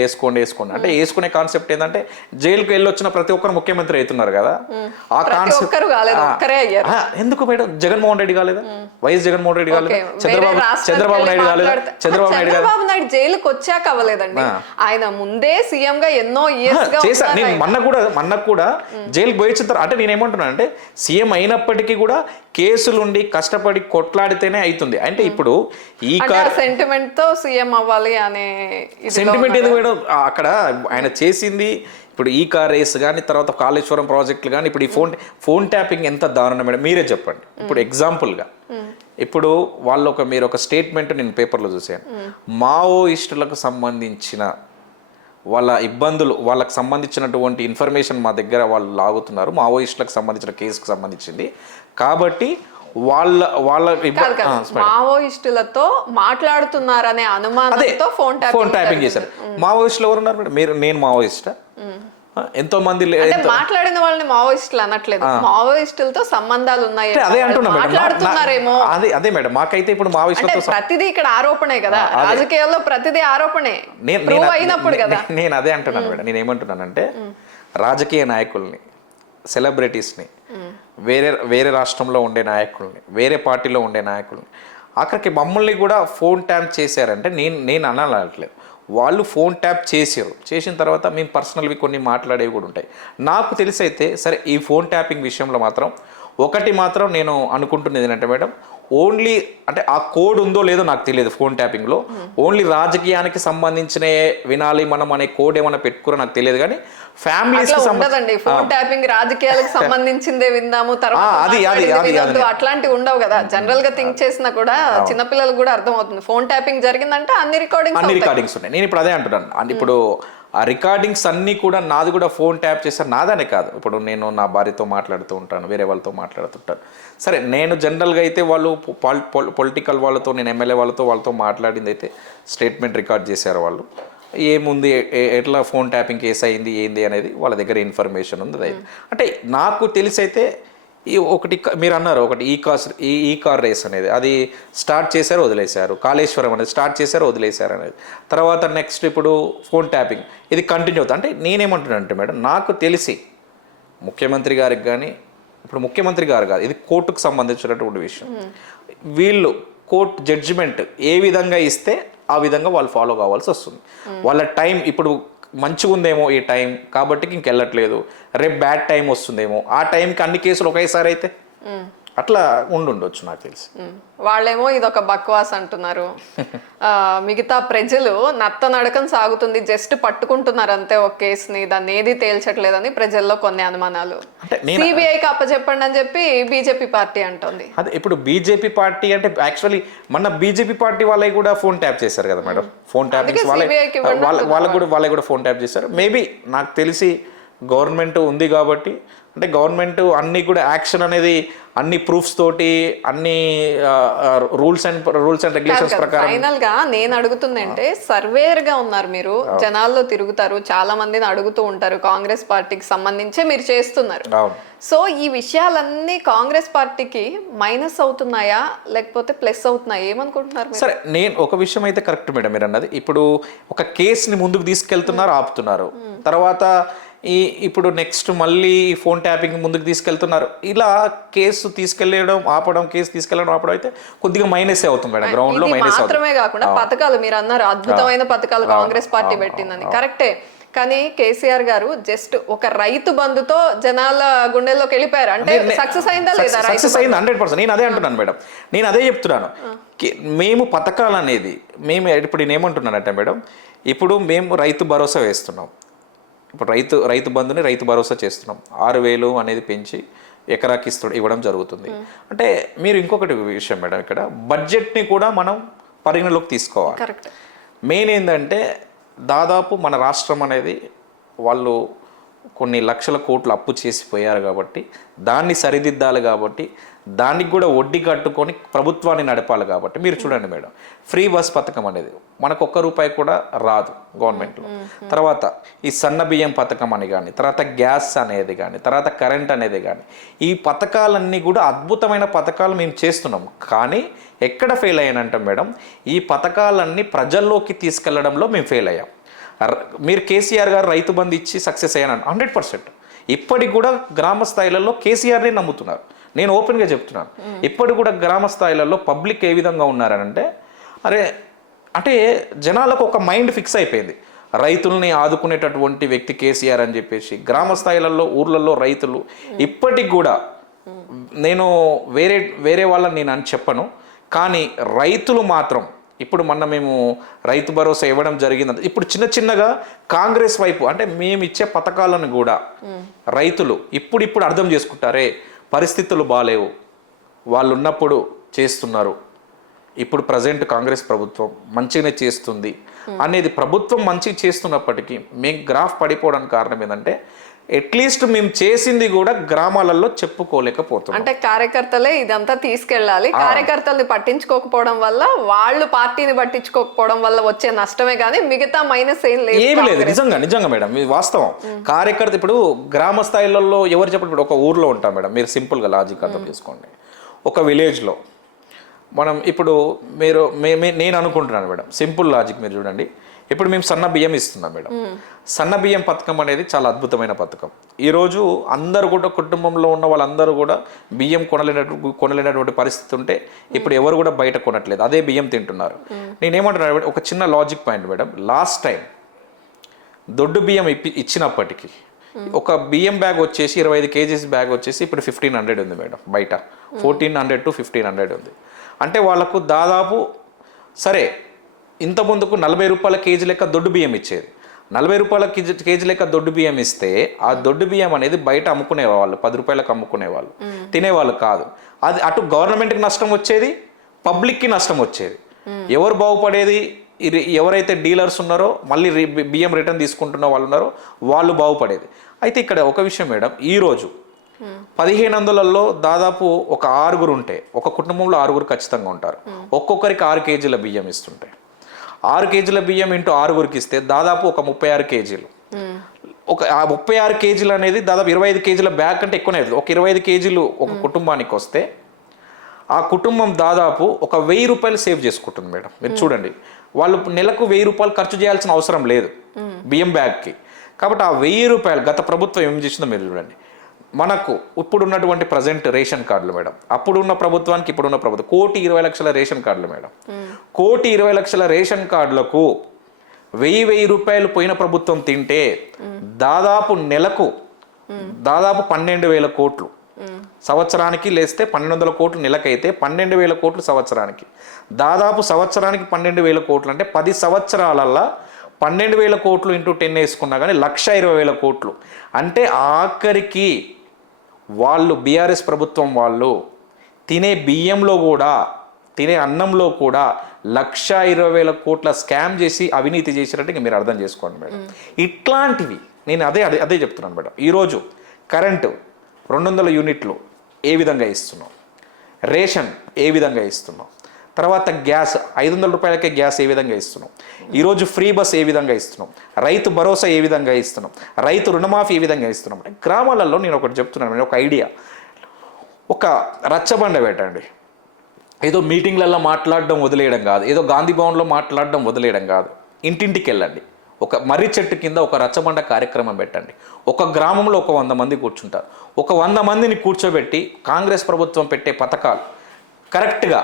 అంటే వేసుకునే కాన్సెప్ట్ ఏంటంటే జైలుకి వెళ్ళి వచ్చిన ప్రతి ఒక్కరు ముఖ్యమంత్రి అవుతున్నారు కదా. ఆ కాన్సెప్ట్ ఎందుకు మేడం జగన్మోహన్ రెడ్డి కాలేదా, వైఎస్ జగన్మోహన్ రెడ్డి కాలేదా, చంద్రబాబు నాయుడు కాలేదా, చంద్రబాబు నాయుడు జైలుకి వచ్చాక అవ్వలేదండి, ఆయన ముందే సీఎం గా ఎన్నో ఇయర్స్ చేశా. నేను మొన్న కూడా జైలుకి పోయి వచ్చిన అంటే నేనేమంటున్నా అంటే సీఎం అయినప్పటికీ కూడా కేసులుండి కష్టపడి కొట్లాడితేనే అవుతుంది. అంటే ఇప్పుడు ఈ సెంటిమెంట్ తో సీఎం అవ్వాలి అనే సెంటిమెంట్ ఎందుకు మేడం, అక్కడ ఆయన చేసింది ఇప్పుడు ఈ కార్ రేస్ కానీ తర్వాత కాళేశ్వరం ప్రాజెక్టులు కానీ ఇప్పుడు ఈ ఫోన్ ట్యాపింగ్ ఎంత దారుణం మేడం మీరే చెప్పండి. ఇప్పుడు ఎగ్జాంపుల్గా ఇప్పుడు మీరు ఒక స్టేట్మెంట్ నేను పేపర్లో చూశాను, మావోయిస్టులకు సంబంధించిన వాళ్ళ ఇబ్బందులు, వాళ్ళకి సంబంధించినటువంటి ఇన్ఫర్మేషన్ మా దగ్గర వాళ్ళు లాగుతున్నారు, మావోయిస్టులకు సంబంధించిన కేసుకు సంబంధించింది కాబట్టి వాళ్ళ మావోయిస్టులతో మాట్లాడుతున్నారనే అనుమానంతో ఫోన్ ట్యాపింగ్ చేశారు. మావోయిస్టులు ఎవరున్నారు మేడం? నేను మావోయిస్టా? ఎంతో మంది మాట్లాడిన వాళ్ళని మావోయిస్టులు అనట్లేదు, మావోయిస్టులతో సంబంధాలు ఉన్నాయి అదే అంటున్నా మాట్లాడుతున్నారేమో. అదే మేడం మాకైతే ఇప్పుడు మావోయిస్టులతో ప్రతిదీ ఇక్కడ ఆరోపణే కదా, రాజకీయాల్లో ప్రతిదీ ఆరోపణే అయినప్పుడు కదా. నేను అదే అంటున్నాను మేడం. నేను ఏమంటున్నానంటే రాజకీయ నాయకుల్ని, సెలబ్రిటీస్ని, వేరే రాష్ట్రంలో ఉండే నాయకుల్ని, వేరే పార్టీలో ఉండే నాయకుల్ని, అక్కడికి మమ్మల్ని కూడా ఫోన్ ట్యాప్ చేశారంటే నేను అనట్లేదు, వాళ్ళు ఫోన్ ట్యాప్ చేసిన తర్వాత మేము పర్సనల్వి కొన్ని మాట్లాడేవి కూడా ఉంటాయి. నాకు తెలిసి అయితే సరే ఈ ఫోన్ ట్యాపింగ్ విషయంలో మాత్రం ఒకటి మాత్రం నేను అనుకుంటున్నది ఏంటంటే మేడం, ఓన్లీ అంటే ఆ కోడ్ ఉందో లేదో నాకు తెలియదు ఫోన్ ట్యాపింగ్లో, ఓన్లీ రాజకీయానికి సంబంధించిన వినాలి మనం అనే కోడ్ ఏమైనా పెట్టుకురో నాకు తెలియదు కానీ ఫ్యామిలీస్ ఫోన్ ట్యాపింగ్ రాజకీయాలకు సంబంధించిందే విందాము తర్వాత అట్లాంటివి ఉండవు కదా. జనరల్ గా థింక్ చేసినా కూడా చిన్నపిల్లలకు కూడా అర్థం అవుతుంది, ఫోన్ ట్యాపింగ్ జరిగిందంటే అన్ని రికార్డింగ్స్ ఉన్నాయి. నేను ఇప్పుడు అదే అంటున్నాను, ఇప్పుడు ఆ రికార్డింగ్స్ అన్నీ కూడా నాది కూడా ఫోన్ ట్యాప్ చేశారు, నాదనే కాదు. ఇప్పుడు నేను నా భార్యతో మాట్లాడుతూ ఉంటాను, వేరే వాళ్ళతో మాట్లాడుతుంటాను. సరే నేను జనరల్గా అయితే వాళ్ళు పొలిటికల్ వాళ్ళతో, నేను ఎమ్మెల్యే వాళ్ళతో మాట్లాడింది అయితే స్టేట్మెంట్ రికార్డ్ చేశారు వాళ్ళు. ఏముంది, ఎట్లా ఫోన్ ట్యాపింగ్ కేసు అయింది ఏంది అనేది వాళ్ళ దగ్గర ఇన్ఫర్మేషన్ ఉంది. అంటే నాకు తెలిసి అయితే ఈ ఒకటి మీరు అన్నారు, ఒకటి ఈ కార్ రేస్ అనేది అది స్టార్ట్ చేశారు వదిలేశారు, కాళేశ్వరం అనేది స్టార్ట్ చేశారు వదిలేశారు అనేది, తర్వాత నెక్స్ట్ ఇప్పుడు ఫోన్ ట్యాపింగ్ ఇది కంటిన్యూ అవుతుంది. అంటే నేనేమంటున్నానంటే మేడం నాకు తెలిసి ముఖ్యమంత్రి గారికి కానీ, ఇప్పుడు ముఖ్యమంత్రి గారు కాదు, ఇది కోర్టుకు సంబంధించినటువంటి విషయం. వీళ్ళు కోర్టు జడ్జిమెంట్ ఏ విధంగా ఇస్తే ఆ విధంగా వాళ్ళు ఫాలో కావాల్సి వస్తుంది. వాళ్ళ టైం ఇప్పుడు మంచిగా ఉందేమో ఈ టైం కాబట్టి ఇంకెళ్ళట్లేదు, రేపు బ్యాడ్ టైం వస్తుందేమో, ఆ టైంకి అన్ని కేసులు ఒకేసారి అయితే అట్లా ఉండుండొచ్చు నాకు తెలిసి. వాళ్ళేమో ఇదొక బక్వాస్ అంటున్నారు, మిగతా ప్రజలు నత్తనడకం సాగుతుంది, జస్ట్ పట్టుకుంటున్నారు అంతే ఒక కేసుని, దాన్ని ఏది తేల్చట్లేదని ప్రజల్లో కొన్ని అనుమానాలు. సిబిఐకి అప్పచెప్పండి అని చెప్పి బీజేపీ పార్టీ అంటుంది. అదే ఇప్పుడు బీజేపీ పార్టీ అంటే యాక్చువల్లీ మన బీజేపీ పార్టీ వాళ్ళకి కూడా ఫోన్ ట్యాప్ చేశారు కదా మేడం, ఫోన్ ట్యాపింగ్స్ వాళ్ళకి కూడా ఫోన్ ట్యాప్ చేశారు. మేబీ నాకు తెలిసి గవర్నమెంట్ ఉంది కాబట్టి, అంటే గవర్నమెంట్ అన్ని కూడా యాక్షన్ అనేది అన్ని ప్రూఫ్స్ తోటి అన్ని రూల్స్ అండ్ రెగ్యులేషన్స్ ప్రకారం. ఫైనల్ గా నేను అడుగుతుందంటే, సర్వేర్ గా ఉన్నారు మీరు, జనాల్లో తిరుగుతారు, చాలా మందిని అడుగుతూ ఉంటారు, కాంగ్రెస్ పార్టీకి సంబంధించే మీరు చేస్తున్నారు. సో ఈ విషయాలన్నీ కాంగ్రెస్ పార్టీకి మైనస్ అవుతున్నాయా లేకపోతే ప్లస్ అవుతున్నాయా, ఏమనుకుంటున్నారు? సరే, నేను ఒక విషయం అయితే కరెక్ట్ మేడం మీరు అన్నది. ఇప్పుడు ఒక కేసుని ముందుకు తీసుకెళ్తున్నారు, ఆపుతున్నారు, తర్వాత ఇప్పుడు నెక్స్ట్ మళ్ళీ ఫోన్ ట్యాపింగ్ ముందుకు తీసుకెళ్తున్నారు. ఇలా కేసు తీసుకెళ్ళడం ఆపడం, కేసు తీసుకెళ్ళడం ఆపడం అయితే కొద్దిగా మైనస్ అవుతుంది మేడం, గ్రౌండ్ లో మైనస్ అవుతుంది. మాత్రమే కాకుండా పథకాలు మీరు అన్నారు, అద్భుతమైన పథకాలు కాంగ్రెస్ పార్టీ పెట్టిందని, కరెక్టే. కానీ కేసీఆర్ గారు జస్ట్ ఒక రైతు బంధుతో జనాల గుండెల్లోకి వెళ్ళిపోయారు. అంటే సక్సెస్ అయిందా లేదా? సక్సెస్ అయింది 100%. నేను అదే అంటున్నాను మేడం, నేను అదే చెప్తున్నాను. మేము పథకాలు అనేది ఇప్పుడు నేను ఏమంటున్నానంటే మేడం, ఇప్పుడు మేము రైతు భరోసా వేస్తున్నాం, ఇప్పుడు రైతు బంధుని రైతు భరోసా చేస్తున్నాం, 6,000 అనేది పెంచి ఎకరాకి ఇవ్వడం జరుగుతుంది. అంటే మీరు ఇంకొకటి విషయం మేడం, ఇక్కడ బడ్జెట్ని కూడా మనం పరిగణలోకి తీసుకోవాలి. కరెక్ట్. మెయిన్ ఏంటంటే దాదాపు మన రాష్ట్రం అనేది వాళ్ళు కొన్ని లక్షల కోట్లు అప్పు చేసిపోయారు కాబట్టి దాన్ని సరిదిద్దాలి, కాబట్టి దానికి కూడా వడ్డీ కట్టుకొని ప్రభుత్వాన్ని నడపాలి. కాబట్టి మీరు చూడండి మేడం, ఫ్రీ బస్ పథకం అనేది మనకు ₹1 కూడా రాదు గవర్నమెంట్లో. తర్వాత ఈ సన్న బియ్యం పథకం అని కానీ, తర్వాత గ్యాస్ అనేది కానీ, తర్వాత కరెంట్ అనేది కానీ, ఈ పథకాలన్నీ కూడా అద్భుతమైన పథకాలు మేము చేస్తున్నాం. కానీ ఎక్కడ ఫెయిల్ అయ్యానంటాం మేడం, ఈ పథకాలన్నీ ప్రజల్లోకి తీసుకెళ్లడంలో మేము ఫెయిల్ అయ్యాం. మీరు కేసీఆర్ గారు రైతు బంధు ఇచ్చి సక్సెస్ అయ్యాను 100%. ఇప్పటికి కూడా గ్రామ స్థాయిలలో కేసీఆర్ని నమ్ముతున్నారు. నేను ఓపెన్గా చెప్తున్నాను, ఇప్పటికి కూడా గ్రామ స్థాయిలలో పబ్లిక్ ఏ విధంగా ఉన్నారనంటే, అంటే జనాలకు ఒక మైండ్ ఫిక్స్ అయిపోయింది, రైతుల్ని ఆదుకునేటటువంటి వ్యక్తి కేసీఆర్ అని చెప్పేసి. గ్రామ స్థాయిలలో ఊర్లలో రైతులు ఇప్పటికి కూడా, నేను వేరే వాళ్ళని నేను అని చెప్పను, కానీ రైతులు మాత్రం ఇప్పుడు మేము రైతు భరోసా ఇవ్వడం జరిగింది. ఇప్పుడు చిన్నగా కాంగ్రెస్ వైపు, అంటే మేము ఇచ్చే పథకాలను కూడా రైతులు ఇప్పుడు అర్థం చేసుకుంటారే, పరిస్థితులు బాలేవు, వాళ్ళు ఉన్నప్పుడు చేస్తున్నారు, ఇప్పుడు ప్రజెంట్ కాంగ్రెస్ ప్రభుత్వం మంచిగానే చేస్తుంది అనేది. ప్రభుత్వం మంచిగా చేస్తున్నప్పటికీ మేము గ్రాఫ్ పడిపోవడానికి కారణం ఏంటంటే, అట్లీస్ట్ మేము చేసింది కూడా గ్రామాలలో చెప్పుకోలేకపోతున్నాం. అంటే కార్యకర్తలే ఇదంతా తీసుకెళ్ళాలి, కార్యకర్తల్ని పట్టించుకోకపోవడం వల్ల, వాళ్ళు పార్టీని పట్టించుకోకపోవడం వల్ల వచ్చే నష్టమే కానీ మిగతా మైనస్ ఏమి లేదు. నిజంగా మేడం, ఇది వాస్తవం. కార్యకర్త ఇప్పుడు గ్రామ స్థాయిలలో ఎవరు చెప్పండి, ఇప్పుడు ఒక ఊర్లో ఉంటాం మేడం, మీరు సింపుల్గా లాజిక్ అర్థం చేసుకోండి. ఒక విలేజ్లో మనం ఇప్పుడు నేను అనుకుంటున్నాను మేడం, సింపుల్ లాజిక్ మీరు చూడండి. ఇప్పుడు మేము సన్న బియ్యం ఇస్తున్నాం మేడం. సన్న బియ్యం పథకం అనేది చాలా అద్భుతమైన పథకం. ఈరోజు అందరూ కూడా, కుటుంబంలో ఉన్న వాళ్ళందరూ కూడా బియ్యం కొనలేనటువంటి పరిస్థితి ఉంటే ఇప్పుడు ఎవరు కూడా బయట కొనట్లేదు, అదే బియ్యం తింటున్నారు. నేనేమంటున్నాను, ఒక చిన్న logic point madam, last time దొడ్డు బియ్యం ఇచ్చినప్పటికీ ఒక బియ్యం బ్యాగ్ వచ్చేసి 25 kgs బ్యాగ్ వచ్చేసి ఇప్పుడు 1500 ఉంది మేడం, బయట 1400 to 1500 ఉంది. అంటే వాళ్ళకు దాదాపు సరే ఇంత ముందుకు ₹40 కేజీ లెక్క దొడ్డు బియ్యం ఇచ్చేది. ₹40 కేజీ లెక్క దొడ్డు బియ్యం ఇస్తే ఆ దొడ్డు బియ్యం అనేది బయట అమ్ముకునేవాళ్ళు, ₹10 అమ్ముకునేవాళ్ళు, తినేవాళ్ళు కాదు. అది అటు గవర్నమెంట్కి నష్టం వచ్చేది, పబ్లిక్కి నష్టం వచ్చేది. ఎవరు బాగుపడేది? ఎవరైతే డీలర్స్ ఉన్నారో, మళ్ళీ బియ్యం రిటర్న్ తీసుకుంటున్న వాళ్ళు ఉన్నారో వాళ్ళు బాగుపడేది. అయితే ఇక్కడ ఒక విషయం మేడం, ఈరోజు 1500లలో దాదాపు ఒక 6 ఉంటే, ఒక కుటుంబంలో 6 ఖచ్చితంగా ఉంటారు, ఒక్కొక్కరికి 6 కేజీల బియ్యం ఇస్తుంటే, 6 కేజీల బియ్యం ఇంటూ 6 ఇస్తే దాదాపు ఒక 36 కేజీలు. ఒక 36 కేజీలు అనేది దాదాపు 25 కేజీల బ్యాగ్ కంటే ఎక్కువనే. ఒక 25 కేజీలు ఒక కుటుంబానికి వస్తే ఆ కుటుంబం దాదాపు ఒక ₹1000 సేవ్ చేసుకుంటుంది మేడం. మీరు చూడండి, వాళ్ళు నెలకు ₹1000 ఖర్చు చేయాల్సిన అవసరం లేదు బియ్యం బ్యాగ్కి. కాబట్టి ఆ ₹1000 గత ప్రభుత్వం ఏం చేసిందో మీరు చూడండి. మనకు ఇప్పుడున్నటువంటి ప్రజెంట్ రేషన్ కార్డులు మేడం, అప్పుడున్న ప్రభుత్వానికి ఇప్పుడున్న ప్రభుత్వం ₹1,20,00,000 రేషన్ కార్డులు మేడం. ₹1,20,00,000 రేషన్ కార్డులకు ₹1000 పోయిన ప్రభుత్వం తింటే దాదాపు నెలకు దాదాపు 12,000 కోట్లు సంవత్సరానికి లేస్తే 1200 కోట్లు నెలకైతే 12,000 కోట్లు సంవత్సరానికి. దాదాపు సంవత్సరానికి 12,000 కోట్లు అంటే 10 సంవత్సరాలల్లో 12,000 కోట్లు ఇంటూ 10 వేసుకున్నా కానీ 1,20,000 కోట్లు. అంటే ఆఖరికి వాళ్ళు బీఆర్ఎస్ ప్రభుత్వం వాళ్ళు తినే బియ్యంలో కూడా తినే అన్నంలో కూడా 1,20,000 కోట్ల స్కామ్ చేసి అవినీతి చేసినట్టు ఇంక మీరు అర్థం చేసుకోండి మేడం. ఇట్లాంటివి నేను అదే చెప్తున్నాను మేడం. ఈరోజు కరెంటు 200 యూనిట్లు ఏ విధంగా ఇస్తున్నాం, రేషన్ ఏ విధంగా ఇస్తున్నాం, తర్వాత గ్యాస్ 500 రూపాయలకే గ్యాస్ ఏ విధంగా ఇస్తున్నాం, ఈరోజు ఫ్రీ బస్ ఏ విధంగా ఇస్తున్నాం, రైతు భరోసా ఏ విధంగా ఇస్తున్నాం, రైతు రుణమాఫీ ఏ విధంగా ఇస్తున్నాం. గ్రామాలలో నేను ఒకటి చెప్తున్నాను, ఒక ఐడియా, ఒక రచ్చబండ పెట్టండి. ఏదో మీటింగ్లలో మాట్లాడడం వదిలేయడం కాదు, ఏదో గాంధీ భవన్లో మాట్లాడడం వదిలేయడం కాదు. ఇంటింటికి వెళ్ళండి, ఒక మర్రి చెట్టు కింద ఒక రచ్చబండ కార్యక్రమం పెట్టండి. ఒక గ్రామంలో ఒక 100 మంది కూర్చుంటారు. ఒక 100 మందిని కూర్చోబెట్టి కాంగ్రెస్ ప్రభుత్వం పెట్టే పథకాలు కరెక్ట్గా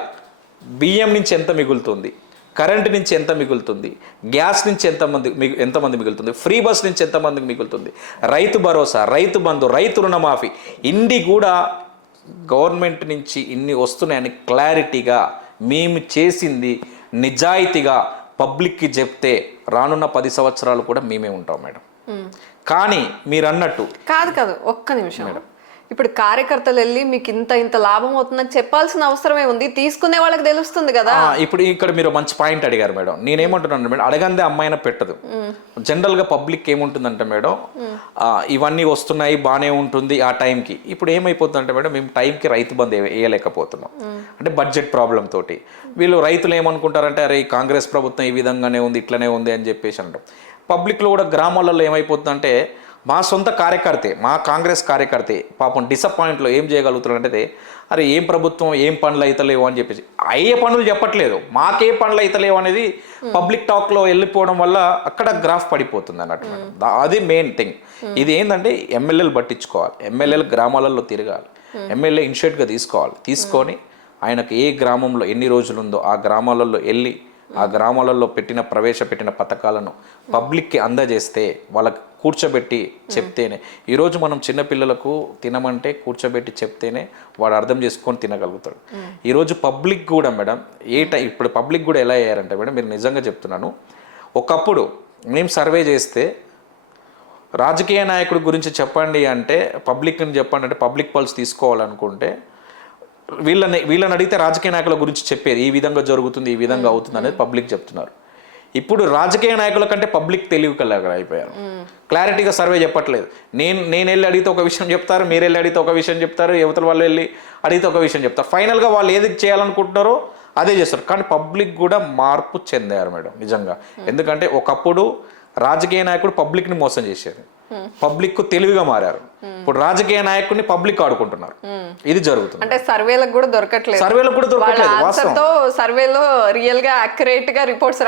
బియ్యం నుంచి ఎంత మిగులుతుంది, కరెంటు నుంచి ఎంత మిగులుతుంది, గ్యాస్ నుంచి ఎంతమంది మిగులుతుంది, ఫ్రీ బస్ నుంచి ఎంతమందికి మిగులుతుంది, రైతు భరోసా, రైతు బంధు, రైతు రుణమాఫీ, ఇన్ని కూడా గవర్నమెంట్ నుంచి ఇన్ని వస్తున్నాయని క్లారిటీగా మేము చేసింది నిజాయితీగా పబ్లిక్కి చెప్తే రానున్న 10 సంవత్సరాలు కూడా మేమే ఉంటాం మేడం. కానీ మీరు అన్నట్టు కాదు ఒక్క నిమిషం మేడం. ఇప్పుడు కార్యకర్తలు వెళ్ళి మీకు ఇంత లాభం అవుతుందని చెప్పాల్సిన అవసరమే ఉంది, తీసుకునే వాళ్ళకి తెలుస్తుంది కదా. ఇప్పుడు ఇక్కడ మీరు మంచి పాయింట్ అడిగారు మేడం. నేనేమంటున్నాను మేడం, అడగందే అమ్మాయిన పెట్టదు. జనరల్గా పబ్లిక్ ఏముంటుందంటే మేడం, ఇవన్నీ వస్తున్నాయి బాగానే ఉంటుంది ఆ టైంకి. ఇప్పుడు ఏమైపోతుందంటే మేడం, మేము టైంకి రైతు బంధు వేయలేకపోతున్నాం, అంటే బడ్జెట్ ప్రాబ్లం తోటి. వీళ్ళు రైతులు ఏమనుకుంటారంటే అరే కాంగ్రెస్ ప్రభుత్వం ఈ విధంగానే ఉంది ఇట్లనే ఉంది అని చెప్పేసి అంటాం. పబ్లిక్లో కూడా గ్రామాలలో ఏమైపోతుందంటే మా సొంత కార్యకర్తే, మా కాంగ్రెస్ కార్యకర్తే పాపం డిసప్పాయింట్లో ఏం చేయగలుగుతున్నారంటే అరే ఏం ప్రభుత్వం ఏం పనులు అవుతలేవు అని చెప్పేసి అయ్యే పనులు చెప్పట్లేదు, మాకే పనులు అవుతలేవు అనేది పబ్లిక్ టాక్లో వెళ్ళిపోవడం వల్ల అక్కడ గ్రాఫ్ పడిపోతుంది అన్నట్టు. అది మెయిన్ థింగ్. ఇది ఏంటంటే ఎమ్మెల్యేలు పట్టించుకోవాలి, ఎమ్మెల్యేలు గ్రామాలలో తిరగాలి, ఎమ్మెల్యే ఇనిషియేటివ్గా తీసుకొని ఆయనకు ఏ గ్రామంలో ఎన్ని రోజులు ఉందో ఆ గ్రామాలలో వెళ్ళి ఆ గ్రామాలలో ప్రవేశపెట్టిన పథకాలను పబ్లిక్కి అందజేస్తే వాళ్ళకి కూర్చోబెట్టి చెప్తేనే. ఈరోజు మనం చిన్నపిల్లలకు తినమంటే కూర్చోబెట్టి చెప్తేనే వాడు అర్థం చేసుకొని తినగలుగుతాడు. ఈరోజు పబ్లిక్ కూడా మేడం ఇప్పుడు పబ్లిక్ కూడా ఎలా అయ్యారంటే మేడం, మీరు నిజంగా చెప్తున్నాను, ఒకప్పుడు మేము సర్వే చేస్తే రాజకీయ నాయకుడి గురించి చెప్పండి అంటే పబ్లిక్ని చెప్పండి అంటే పబ్లిక్ పల్స్ తీసుకోవాలనుకుంటే వీళ్ళని అడిగితే రాజకీయ నాయకుల గురించి చెప్పేది ఈ విధంగా జరుగుతుంది ఈ విధంగా అవుతుంది అనేది పబ్లిక్ చెప్తున్నారు. ఇప్పుడు రాజకీయ నాయకుల కంటే పబ్లిక్ తెలివికల్లాగా అయిపోయారు, క్లారిటీగా సర్వే చెప్పట్లేదు. నేను వెళ్ళి అడిగితే ఒక విషయం చెప్తారు, మీరు వెళ్ళి అడిగితే ఒక విషయం చెప్తారు, యువతల వాళ్ళు వెళ్ళి అడిగితే ఒక విషయం చెప్తారు. ఫైనల్గా వాళ్ళు ఏది చేయాలనుకుంటున్నారో అదే చేస్తారు. కానీ పబ్లిక్ కూడా మార్పు చెందారు మేడం నిజంగా. ఎందుకంటే ఒకప్పుడు రాజకీయ నాయకుడు పబ్లిక్ని మోసం చేసేది, పబ్లిక్ తెలివిగా మారారు. ఇప్పుడు రాజకీయ నాయకుడిని పబ్లిక్ ఆడుకుంటున్నారు. ఇది జరుగుతుంది. అంటే సర్వేలకు కూడా దొరకట్లేదు, సర్వేలో రియల్ గా అక్యురేట్ గా రిపోర్ట్స్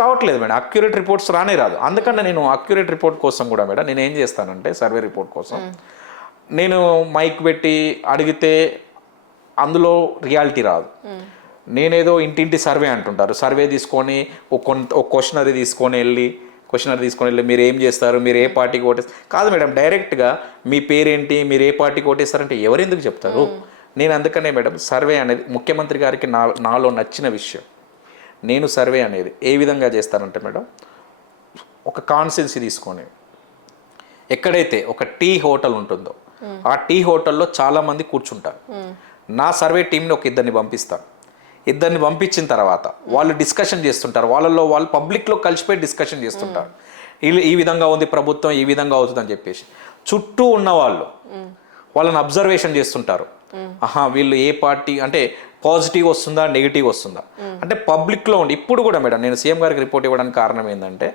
రావట్లేదు మేడం. అక్యురేట్ రిపోర్ట్స్ రాదు. అందుకని నేను అక్యురేట్ రిపోర్ట్ కోసం కూడా మేడం నేను ఏం చేస్తానంటే సర్వే రిపోర్ట్ కోసం నేను మైక్ పెట్టి అడిగితే అందులో రియాలిటీ రాదు. నేనేదో ఇంటింటి సర్వే అంటుంటారు, సర్వే తీసుకొని ఒక క్వశ్చనరీ తీసుకొని వెళ్ళి మీరు ఏం చేస్తారు, మీరు ఏ పార్టీకి ఓటేస్తారు కాదు మేడం. డైరెక్ట్గా మీ పేరేంటి, మీరు ఏ పార్టీకి ఓటేస్తారంటే ఎవరెందుకు చెప్తారు. నేను అందుకనే మేడం సర్వే అనేది ముఖ్యమంత్రి గారికి నాలో నచ్చిన విషయం. నేను సర్వే అనేది ఏ విధంగా చేస్తానంటే మేడం, ఒక కాన్స్టిట్యున్సీ తీసుకొని ఎక్కడైతే ఒక టీ హోటల్ ఉంటుందో ఆ టీ హోటల్లో చాలామంది కూర్చుంటారు. నా సర్వే టీంని ఒక ఇద్దరిని పంపించిన తర్వాత వాళ్ళు డిస్కషన్ చేస్తుంటారు, వాళ్ళు పబ్లిక్లో కలిసిపోయి డిస్కషన్ చేస్తుంటారు. ఈ విధంగా ఉంది ప్రభుత్వం, ఈ విధంగా అవుతుందని చెప్పేసి చుట్టూ ఉన్న వాళ్ళని అబ్జర్వేషన్ చేస్తుంటారు. వీళ్ళు ఏ పార్టీ అంటే పాజిటివ్ వస్తుందా నెగిటివ్ వస్తుందా అంటే పబ్లిక్లో ఉండి. ఇప్పుడు కూడా మేడం నేను సీఎం గారికి రిపోర్ట్ ఇవ్వడానికి కారణం ఏంటంటే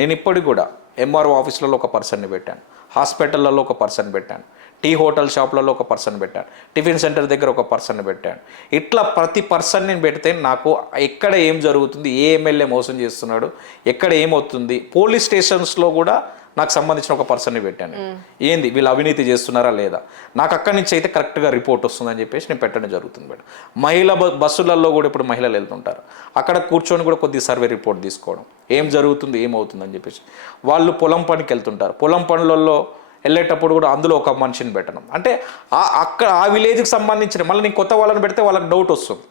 నేను ఇప్పటికి కూడా ఎంఆర్ఓ ఆఫీసులలో ఒక పర్సన్ని పెట్టాను, హాస్పిటల్లో ఒక పర్సన్ పెట్టాను, టీ హోటల్ షాప్లలో ఒక పర్సన్ పెట్టాను, టిఫిన్ సెంటర్ దగ్గర ఒక పర్సన్ పెట్టాను. ఇట్లా ప్రతి పర్సన్ని పెడితే నాకు ఎక్కడ ఏం జరుగుతుంది, ఏ ఎమ్మెల్యే మోసం చేస్తున్నాడు, ఎక్కడ ఏమవుతుంది, పోలీస్ స్టేషన్స్లో కూడా నాకు సంబంధించిన ఒక పర్సన్ని పెట్టాను. ఏంది వీళ్ళు అవినీతి చేస్తున్నారా లేదా, నాకు అక్కడి నుంచి అయితే కరెక్ట్గా రిపోర్ట్ వస్తుందని చెప్పేసి నేను పెట్టడం జరుగుతుంది మేడం. మహిళా బస్సులలో కూడా ఇప్పుడు మహిళలు వెళ్తుంటారు, అక్కడ కూర్చొని కూడా కొద్ది సర్వే రిపోర్ట్ తీసుకోవడం, ఏం జరుగుతుంది ఏమవుతుంది అని చెప్పేసి. వాళ్ళు పొలం పనికి వెళ్తుంటారు, పొలం పనులలో వెళ్ళేటప్పుడు కూడా అందులో ఒక మనిషిని పెట్టడం. అంటే అక్కడ ఆ విలేజ్కి సంబంధించిన మళ్ళీ నేను కొత్త వాళ్ళని పెడితే వాళ్ళకి డౌట్ వస్తుంది.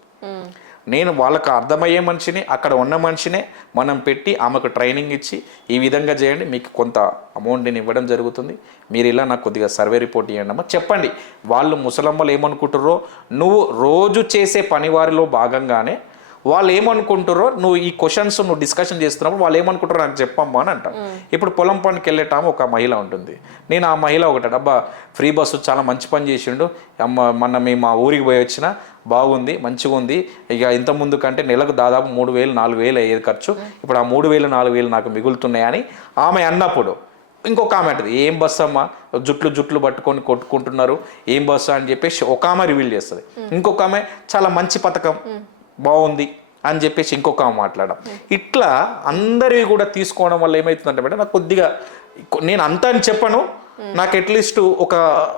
నేను వాళ్ళకి అర్థమయ్యే మనిషిని, అక్కడ ఉన్న మనిషినే మనం పెట్టి ఆమెకు ట్రైనింగ్ ఇచ్చి ఈ విధంగా చేయండి, మీకు కొంత అమౌంట్ని ఇవ్వడం జరుగుతుంది, మీరు ఇలా నాకు కొద్దిగా సర్వే రిపోర్ట్ ఇవ్వండి అమ్మా చెప్పండి. వాళ్ళు ముసలమ్మలు ఏమనుకుంటారో, నువ్వు రోజు చేసే పనివారిలో భాగంగానే వాళ్ళు ఏమనుకుంటారో, నువ్వు ఈ క్వశ్చన్స్ నువ్వు డిస్కషన్ చేస్తున్నప్పుడు వాళ్ళు ఏమనుకుంటారో నాకు చెప్పమ్మా అని అంటాం. ఇప్పుడు పొలం పనికి వెళ్ళేటాము ఒక మహిళ ఉంటుంది. నేను ఆ మహిళ ఒకటి, అబ్బా ఫ్రీ బస్సు చాలా మంచి పని చేసిండు అమ్మ, మొన్న మేము మా ఊరికి పోయి వచ్చిన బాగుంది, మంచిగా ఉంది, ఇక ఇంత ముందు కంటే నెలకు దాదాపు 3,000 4,000 అయ్యేది ఖర్చు, ఇప్పుడు ఆ 3,000 4,000 నాకు మిగులుతున్నాయని ఆమె అన్నప్పుడు ఇంకొక ఆమె అంటది, ఏం బస్సు అమ్మా జుట్లు పట్టుకొని కొట్టుకుంటున్నారు, ఏం బస్సు అని చెప్పేసి ఒక ఆమె రివీల్ చేస్తుంది. ఇంకొక ఆమె చాలా మంచి పథకం బాగుంది అని చెప్పేసి ఇంకొక ఆమె మాట్లాడడం. ఇట్లా అందరివి కూడా తీసుకోవడం వల్ల ఏమవుతుందంటే మేడం, నాకు కొద్దిగా నేను అంతా అని చెప్పను, నాకు అట్లీస్ట్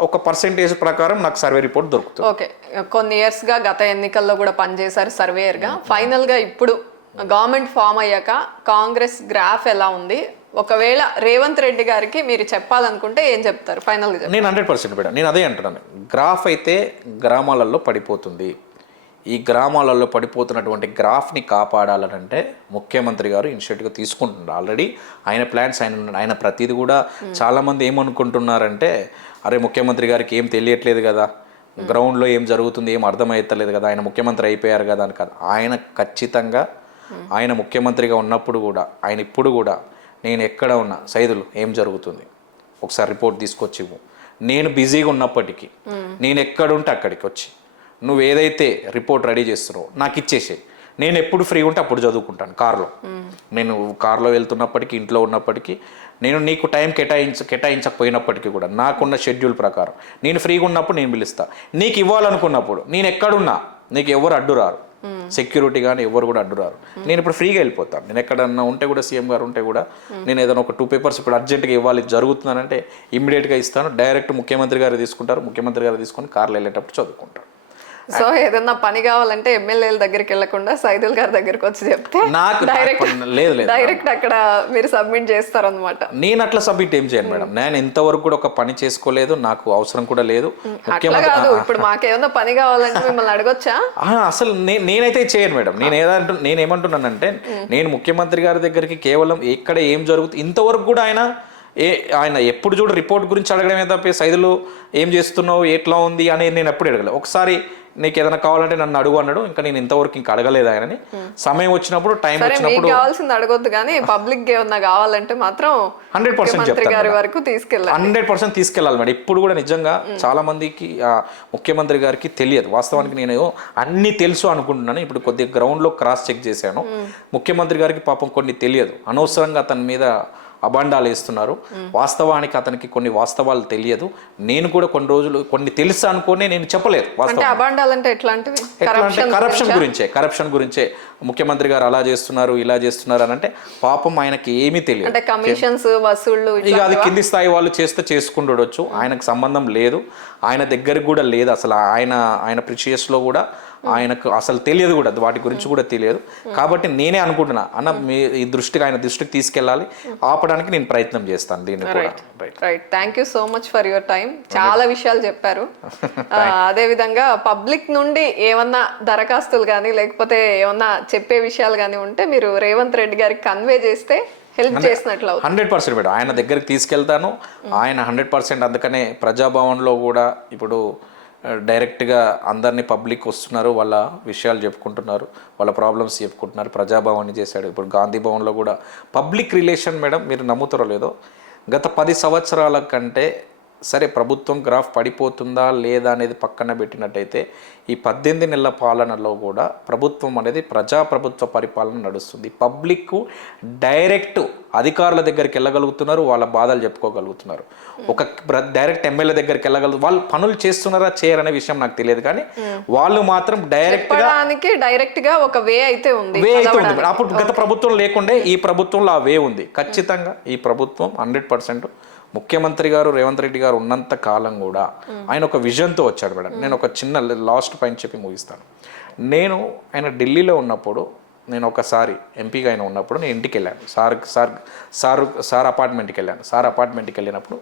ఒక పర్సెంటేజ్ ప్రకారం నాకు సర్వే రిపోర్ట్ దొరుకుతుంది. ఓకే, కొన్ని ఇయర్స్ గా గత ఎన్నికల్లో కూడా పనిచేశారు సర్వేయర్ గా. ఫైనల్ గా ఇప్పుడు గవర్నమెంట్ ఫామ్ అయ్యాక కాంగ్రెస్ గ్రాఫ్ ఎలా ఉంది? ఒకవేళ రేవంత్ రెడ్డి గారికి మీరు చెప్పాలనుకుంటే ఏం చెప్తారు ఫైనల్ గా? నేను 100% మేడం, నేను అదే అంటున్నాను. గ్రాఫ్ అయితే గ్రామాలలో పడిపోతుంది. ఈ గ్రామాలలో పడిపోతున్నటువంటి గ్రాఫ్ని కాపాడాలనంటే ముఖ్యమంత్రి గారు ఇనిషియేటివ్గా తీసుకుంటున్నారు. ఆల్రెడీ ఆయన ప్లాన్స్ ఆయన ప్రతిదీ కూడా చాలామంది ఏమనుకుంటున్నారంటే, అరే ముఖ్యమంత్రి గారికి ఏం తెలియట్లేదు కదా, గ్రౌండ్లో ఏం జరుగుతుంది ఏం అర్థమవుతలేదు కదా, ఆయన ముఖ్యమంత్రి అయిపోయారు కదా అని కాదు. ఆయన ఖచ్చితంగా ఆయన ముఖ్యమంత్రిగా ఉన్నప్పుడు కూడా, ఆయన ఇప్పుడు కూడా, నేను ఎక్కడ ఉన్నా సైదులు ఏం జరుగుతుంది ఒకసారి రిపోర్ట్ తీసుకొచ్చి ఇవ్వు, నేను బిజీగా ఉన్నప్పటికీ నేను ఎక్కడుంటే అక్కడికి వచ్చి నువ్వు ఏదైతే రిపోర్ట్ రెడీ చేస్తున్నావో నాకు ఇచ్చేసే, నేను ఎప్పుడు ఫ్రీ ఉంటే అప్పుడు చదువుకుంటాను. నేను కార్లో వెళ్తున్నప్పటికీ, ఇంట్లో ఉన్నప్పటికీ, నేను నీకు టైం కేటాయించకపోయినప్పటికీ కూడా నాకున్న షెడ్యూల్ ప్రకారం నేను ఫ్రీగా ఉన్నప్పుడు నేను పిలుస్తా. నీకు ఇవ్వాలనుకున్నప్పుడు నేను ఎక్కడున్నా నీకు ఎవరు అడ్డు రారు, సెక్యూరిటీ కానీ ఎవరు కూడా అడ్డు రారు. నేను ఇప్పుడు ఫ్రీగా వెళ్ళిపోతాను. నేను ఎక్కడన్నా ఉంటే కూడా, సీఎం గారు ఉంటే కూడా, నేను ఏదైనా ఒక 2 పేపర్స్ ఇప్పుడు అర్జెంట్గా ఇవ్వాలి జరుగుతుందనంటే ఇమ్మీడియట్గా ఇస్తాను. డైరెక్ట్ ముఖ్యమంత్రి గారు తీసుకుంటారు, ముఖ్యమంత్రి గారు తీసుకొని కార్లో వెళ్ళేటప్పుడు చదువుకుంటారు. సో ఏదన్నా పని కావాలంటే ఎమ్మెల్యేల దగ్గరికి వెళ్లకుండా సైదుల్ గారి దగ్గరికి వచ్చి చెప్తే నాకు డైరెక్ట్ అక్కడ మీరు సబ్మిట్ చేస్తారనమాట. నేను అట్లా సబ్మిట్ ఏం చేయను మేడం, నేను ఇంతవరకు కూడా ఒక పని చేసుకోలేదు, నాకు అవసరం కూడా లేదు. ఇప్పుడు మాకేమన్నా పని కావాలంటే మిమ్మల్ని అడగొచ్చా? అసలు నేనైతే చేయను మేడం. నేనేమంటున్నానంటే, నేను ముఖ్యమంత్రి గారి దగ్గరికి కేవలం ఎక్కడ ఏం జరుగుతుంది ఇంతవరకు కూడా ఆయన ఎప్పుడు చూడు రిపోర్ట్ గురించి అడగడమే తప్ప సైదులు ఏం చేస్తున్నావు ఎట్లా ఉంది అనేది నేను ఎప్పుడు అడగలేదు. ఒకసారి నీకు ఏదైనా కావాలంటే నన్ను అడుగు అన్నాడు, ఇంకా నేను ఇంతవరకు ఇంకా అడగలేదు ఆయనని. సమయం వచ్చినప్పుడు, టైం వచ్చినప్పుడు కావాల్సింది అడగొద్దు, కానీ పబ్లిక్ ఏమన్నా కావాలంటే మాత్రం 100% చెప్తాను, వరకు తీసుకెళ్ళాలి. 100% తీసుకెళ్ళాలి మేడం. ఇప్పుడు కూడా నిజంగా చాలా మందికి ముఖ్యమంత్రి గారికి తెలియదు. వాస్తవానికి నేను అన్ని తెలుసు అనుకుంటున్నాను. ఇప్పుడు కొద్దిగా గ్రౌండ్లో క్రాస్ చెక్ చేశాను. ముఖ్యమంత్రి గారికి పాపం కొన్ని తెలియదు, అనవసరంగా అతని మీద అబాండాలు వేస్తున్నారు. వాస్తవానికి అతనికి కొన్ని వాస్తవాలు తెలియదు. నేను కూడా కొన్ని రోజులు కొన్ని తెలుసు అనుకోని నేను చెప్పలేదు. కరప్షన్ గురించే ముఖ్యమంత్రి గారు అలా చేస్తున్నారు ఇలా చేస్తున్నారు అని అంటే పాపం ఆయనకి ఏమీ తెలియదు. కమిషన్స్ వసూళ్లు ఇక అది కింది స్థాయి వాళ్ళు చేస్తే చేసుకుండొచ్చు, ఆయనకు సంబంధం లేదు, ఆయన దగ్గరికి కూడా లేదు. అసలు ఆయన ప్రిషియస్లో కూడా ఆయనకు అసలు తెలియదు కూడా, వాటి గురించి కూడా తెలియదు. కాబట్టి నేనే అనుకుంటున్నా, అన్న మీ ఈ ఆయన దృష్టికి తీసుకెళ్ళాలి, ఆపడానికి నేను ప్రయత్నం చేస్తాను దీన్ని కూడా. Right, thank you so much for your time. చాలా విషయాలు చెప్పారు. అదే విధంగా పబ్లిక్ నుండి ఏమన్నా దరఖాస్తులు కానీ లేకపోతే ఏమన్నా చెప్పే విషయాలు కానీ ఉంటే మీరు రేవంత్ రెడ్డి గారికి కన్వే చేస్తే హెల్ప్ చేసినట్లు. 100% మేడం, ఆయన దగ్గరికి తీసుకెళ్తాను. ఆయన 100%. అందుకనే ప్రజాభవన్లో కూడా ఇప్పుడు డైరెక్ట్గా అందరినీ పబ్లిక్ వస్తున్నారు, వాళ్ళ విషయాలు చెప్పుకుంటున్నారు, వాళ్ళ ప్రాబ్లమ్స్ చెప్పుకుంటున్నారు. ప్రజాభవన్ చేశాడు. ఇప్పుడు గాంధీ భవన్లో కూడా పబ్లిక్ రిలేషన్ మేడం, మీరు నమ్ముతారో లేదో, గత 10 సంవత్సరాల కంటే సరే ప్రభుత్వం గ్రాఫ్ పడిపోతుందా లేదా అనేది పక్కన పెట్టినట్టయితే ఈ 18 నెలల పాలనలో కూడా ప్రభుత్వం అనేది ప్రజాప్రభుత్వ పరిపాలన నడుస్తుంది. పబ్లిక్ డైరెక్ట్ అధికారుల దగ్గరికి వెళ్ళగలుగుతున్నారు, వాళ్ళ బాధలు చెప్పుకోగలుగుతున్నారు. ఒక డైరెక్ట్ ఎమ్మెల్యే దగ్గరికి వాళ్ళు పనులు చేస్తున్నారా చేయరనే విషయం నాకు తెలియదు, కానీ వాళ్ళు మాత్రం డైరెక్ట్ గా ఒక వే అయితే ఉంది. అప్పుడు గత ప్రభుత్వం లేకుండే ఈ ప్రభుత్వంలో ఆ వే ఉంది. ఖచ్చితంగా ఈ ప్రభుత్వం 100% ముఖ్యమంత్రి గారు రేవంత్ రెడ్డి గారు ఉన్నంత కాలం కూడా ఆయన ఒక విజన్తో వచ్చాడు మేడం. నేను ఒక చిన్న లాస్ట్ పాయింట్ చెప్పి ముగిస్తాను. ఆయన ఢిల్లీలో ఉన్నప్పుడు నేను ఒకసారి ఎంపీగా అయినా ఉన్నప్పుడు నేను ఇంటికి వెళ్ళాను, సార్ అపార్ట్మెంట్కి వెళ్ళాను. సార్ అపార్ట్మెంట్కి వెళ్ళినప్పుడు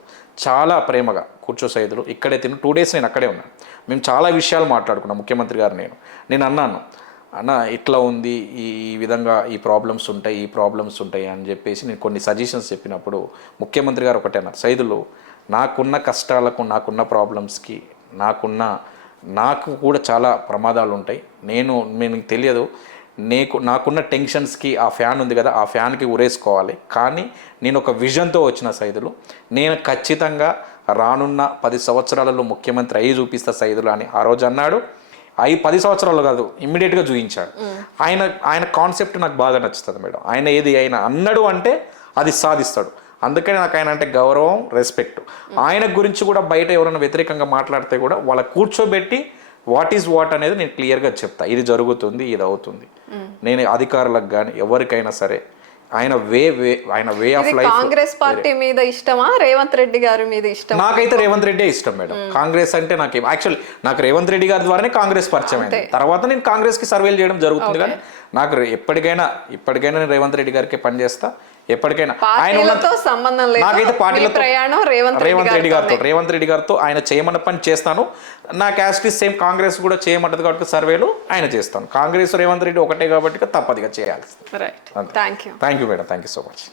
చాలా ప్రేమగా కూర్చో సైదులు ఇక్కడే 2 days నేను అక్కడే ఉన్నాను. మేము చాలా విషయాలు మాట్లాడుకున్నాం ముఖ్యమంత్రి గారు నేను అన్నాను, అన్న ఇట్లా ఉంది, ఈ విధంగా ఈ ప్రాబ్లమ్స్ ఉంటాయి అని చెప్పేసి నేను కొన్ని సజెషన్స్ చెప్పినప్పుడు ముఖ్యమంత్రి గారు ఒకటే అన్నారు, సైదులు నాకున్న కష్టాలకు, నాకున్న ప్రాబ్లమ్స్కి, నాకు కూడా చాలా ప్రమాదాలు ఉంటాయి. మీకు తెలియదు, నాకున్న టెన్షన్స్కి ఆ ఫ్యాన్ ఉంది కదా, ఆ ఫ్యాన్కి ఉరేసుకోవాలి. కానీ నేను ఒక విజన్తో వచ్చిన సైదులు, నేను ఖచ్చితంగా రానున్న 10 సంవత్సరాలలో ముఖ్యమంత్రి అయ్యి చూపిస్తా సైదులు అని ఆ రోజు అన్నాడు. 10 సంవత్సరాలు కాదు, ఇమ్మీడియట్గా చూపించాడు. ఆయన కాన్సెప్ట్ నాకు బాగా నచ్చుతుంది మేడం. ఆయన అన్నాడు అంటే అది సాధిస్తాడు. అందుకని నాకు ఆయన అంటే గౌరవం, రెస్పెక్ట్. ఆయన గురించి కూడా బయట ఎవరైనా వ్యతిరేకంగా మాట్లాడితే కూడా వాళ్ళ కూర్చోబెట్టి వాట్ ఈజ్ వాట్ అనేది నేను క్లియర్గా చెప్తా, ఇది జరుగుతుంది, ఇది అవుతుంది. నేను అధికారులకు కానీ ఎవరికైనా సరే ఆయన way of life. Congress party మీద ఇష్టమా, రేవంత్ రెడ్డి గారి మీద ఇష్టం? నాకైతే రేవంత్ రెడ్డి ఇష్టం మేడం. కాంగ్రెస్ అంటే నాకు రేవంత్ రెడ్డి గారి ద్వారానే కాంగ్రెస్ పరిచయం అయింది. తర్వాత నేను కాంగ్రెస్కి సర్వేలు చేయడం జరుగుతుంది. కానీ నాకు ఇప్పటికైనా నేను రేవంత్ రెడ్డి గారికి పనిచేస్తా. ఎప్పటికైనా సంబంధం లేదు, నాకైతే పార్టీలతో రేవంత్ రెడ్డి గారితో ఆయన చేయమన్న పని చేస్తాను. నా క్యాస్ట్ సేమ్ కాంగ్రెస్ కూడా చేయమంటది కాబట్టి సర్వేలు ఆయన చేస్తాను. కాంగ్రెస్ రేవంత్ రెడ్డి ఒకటే కాబట్టి తప్పదిగా చేయాలి. Thank you madam, thank you so much.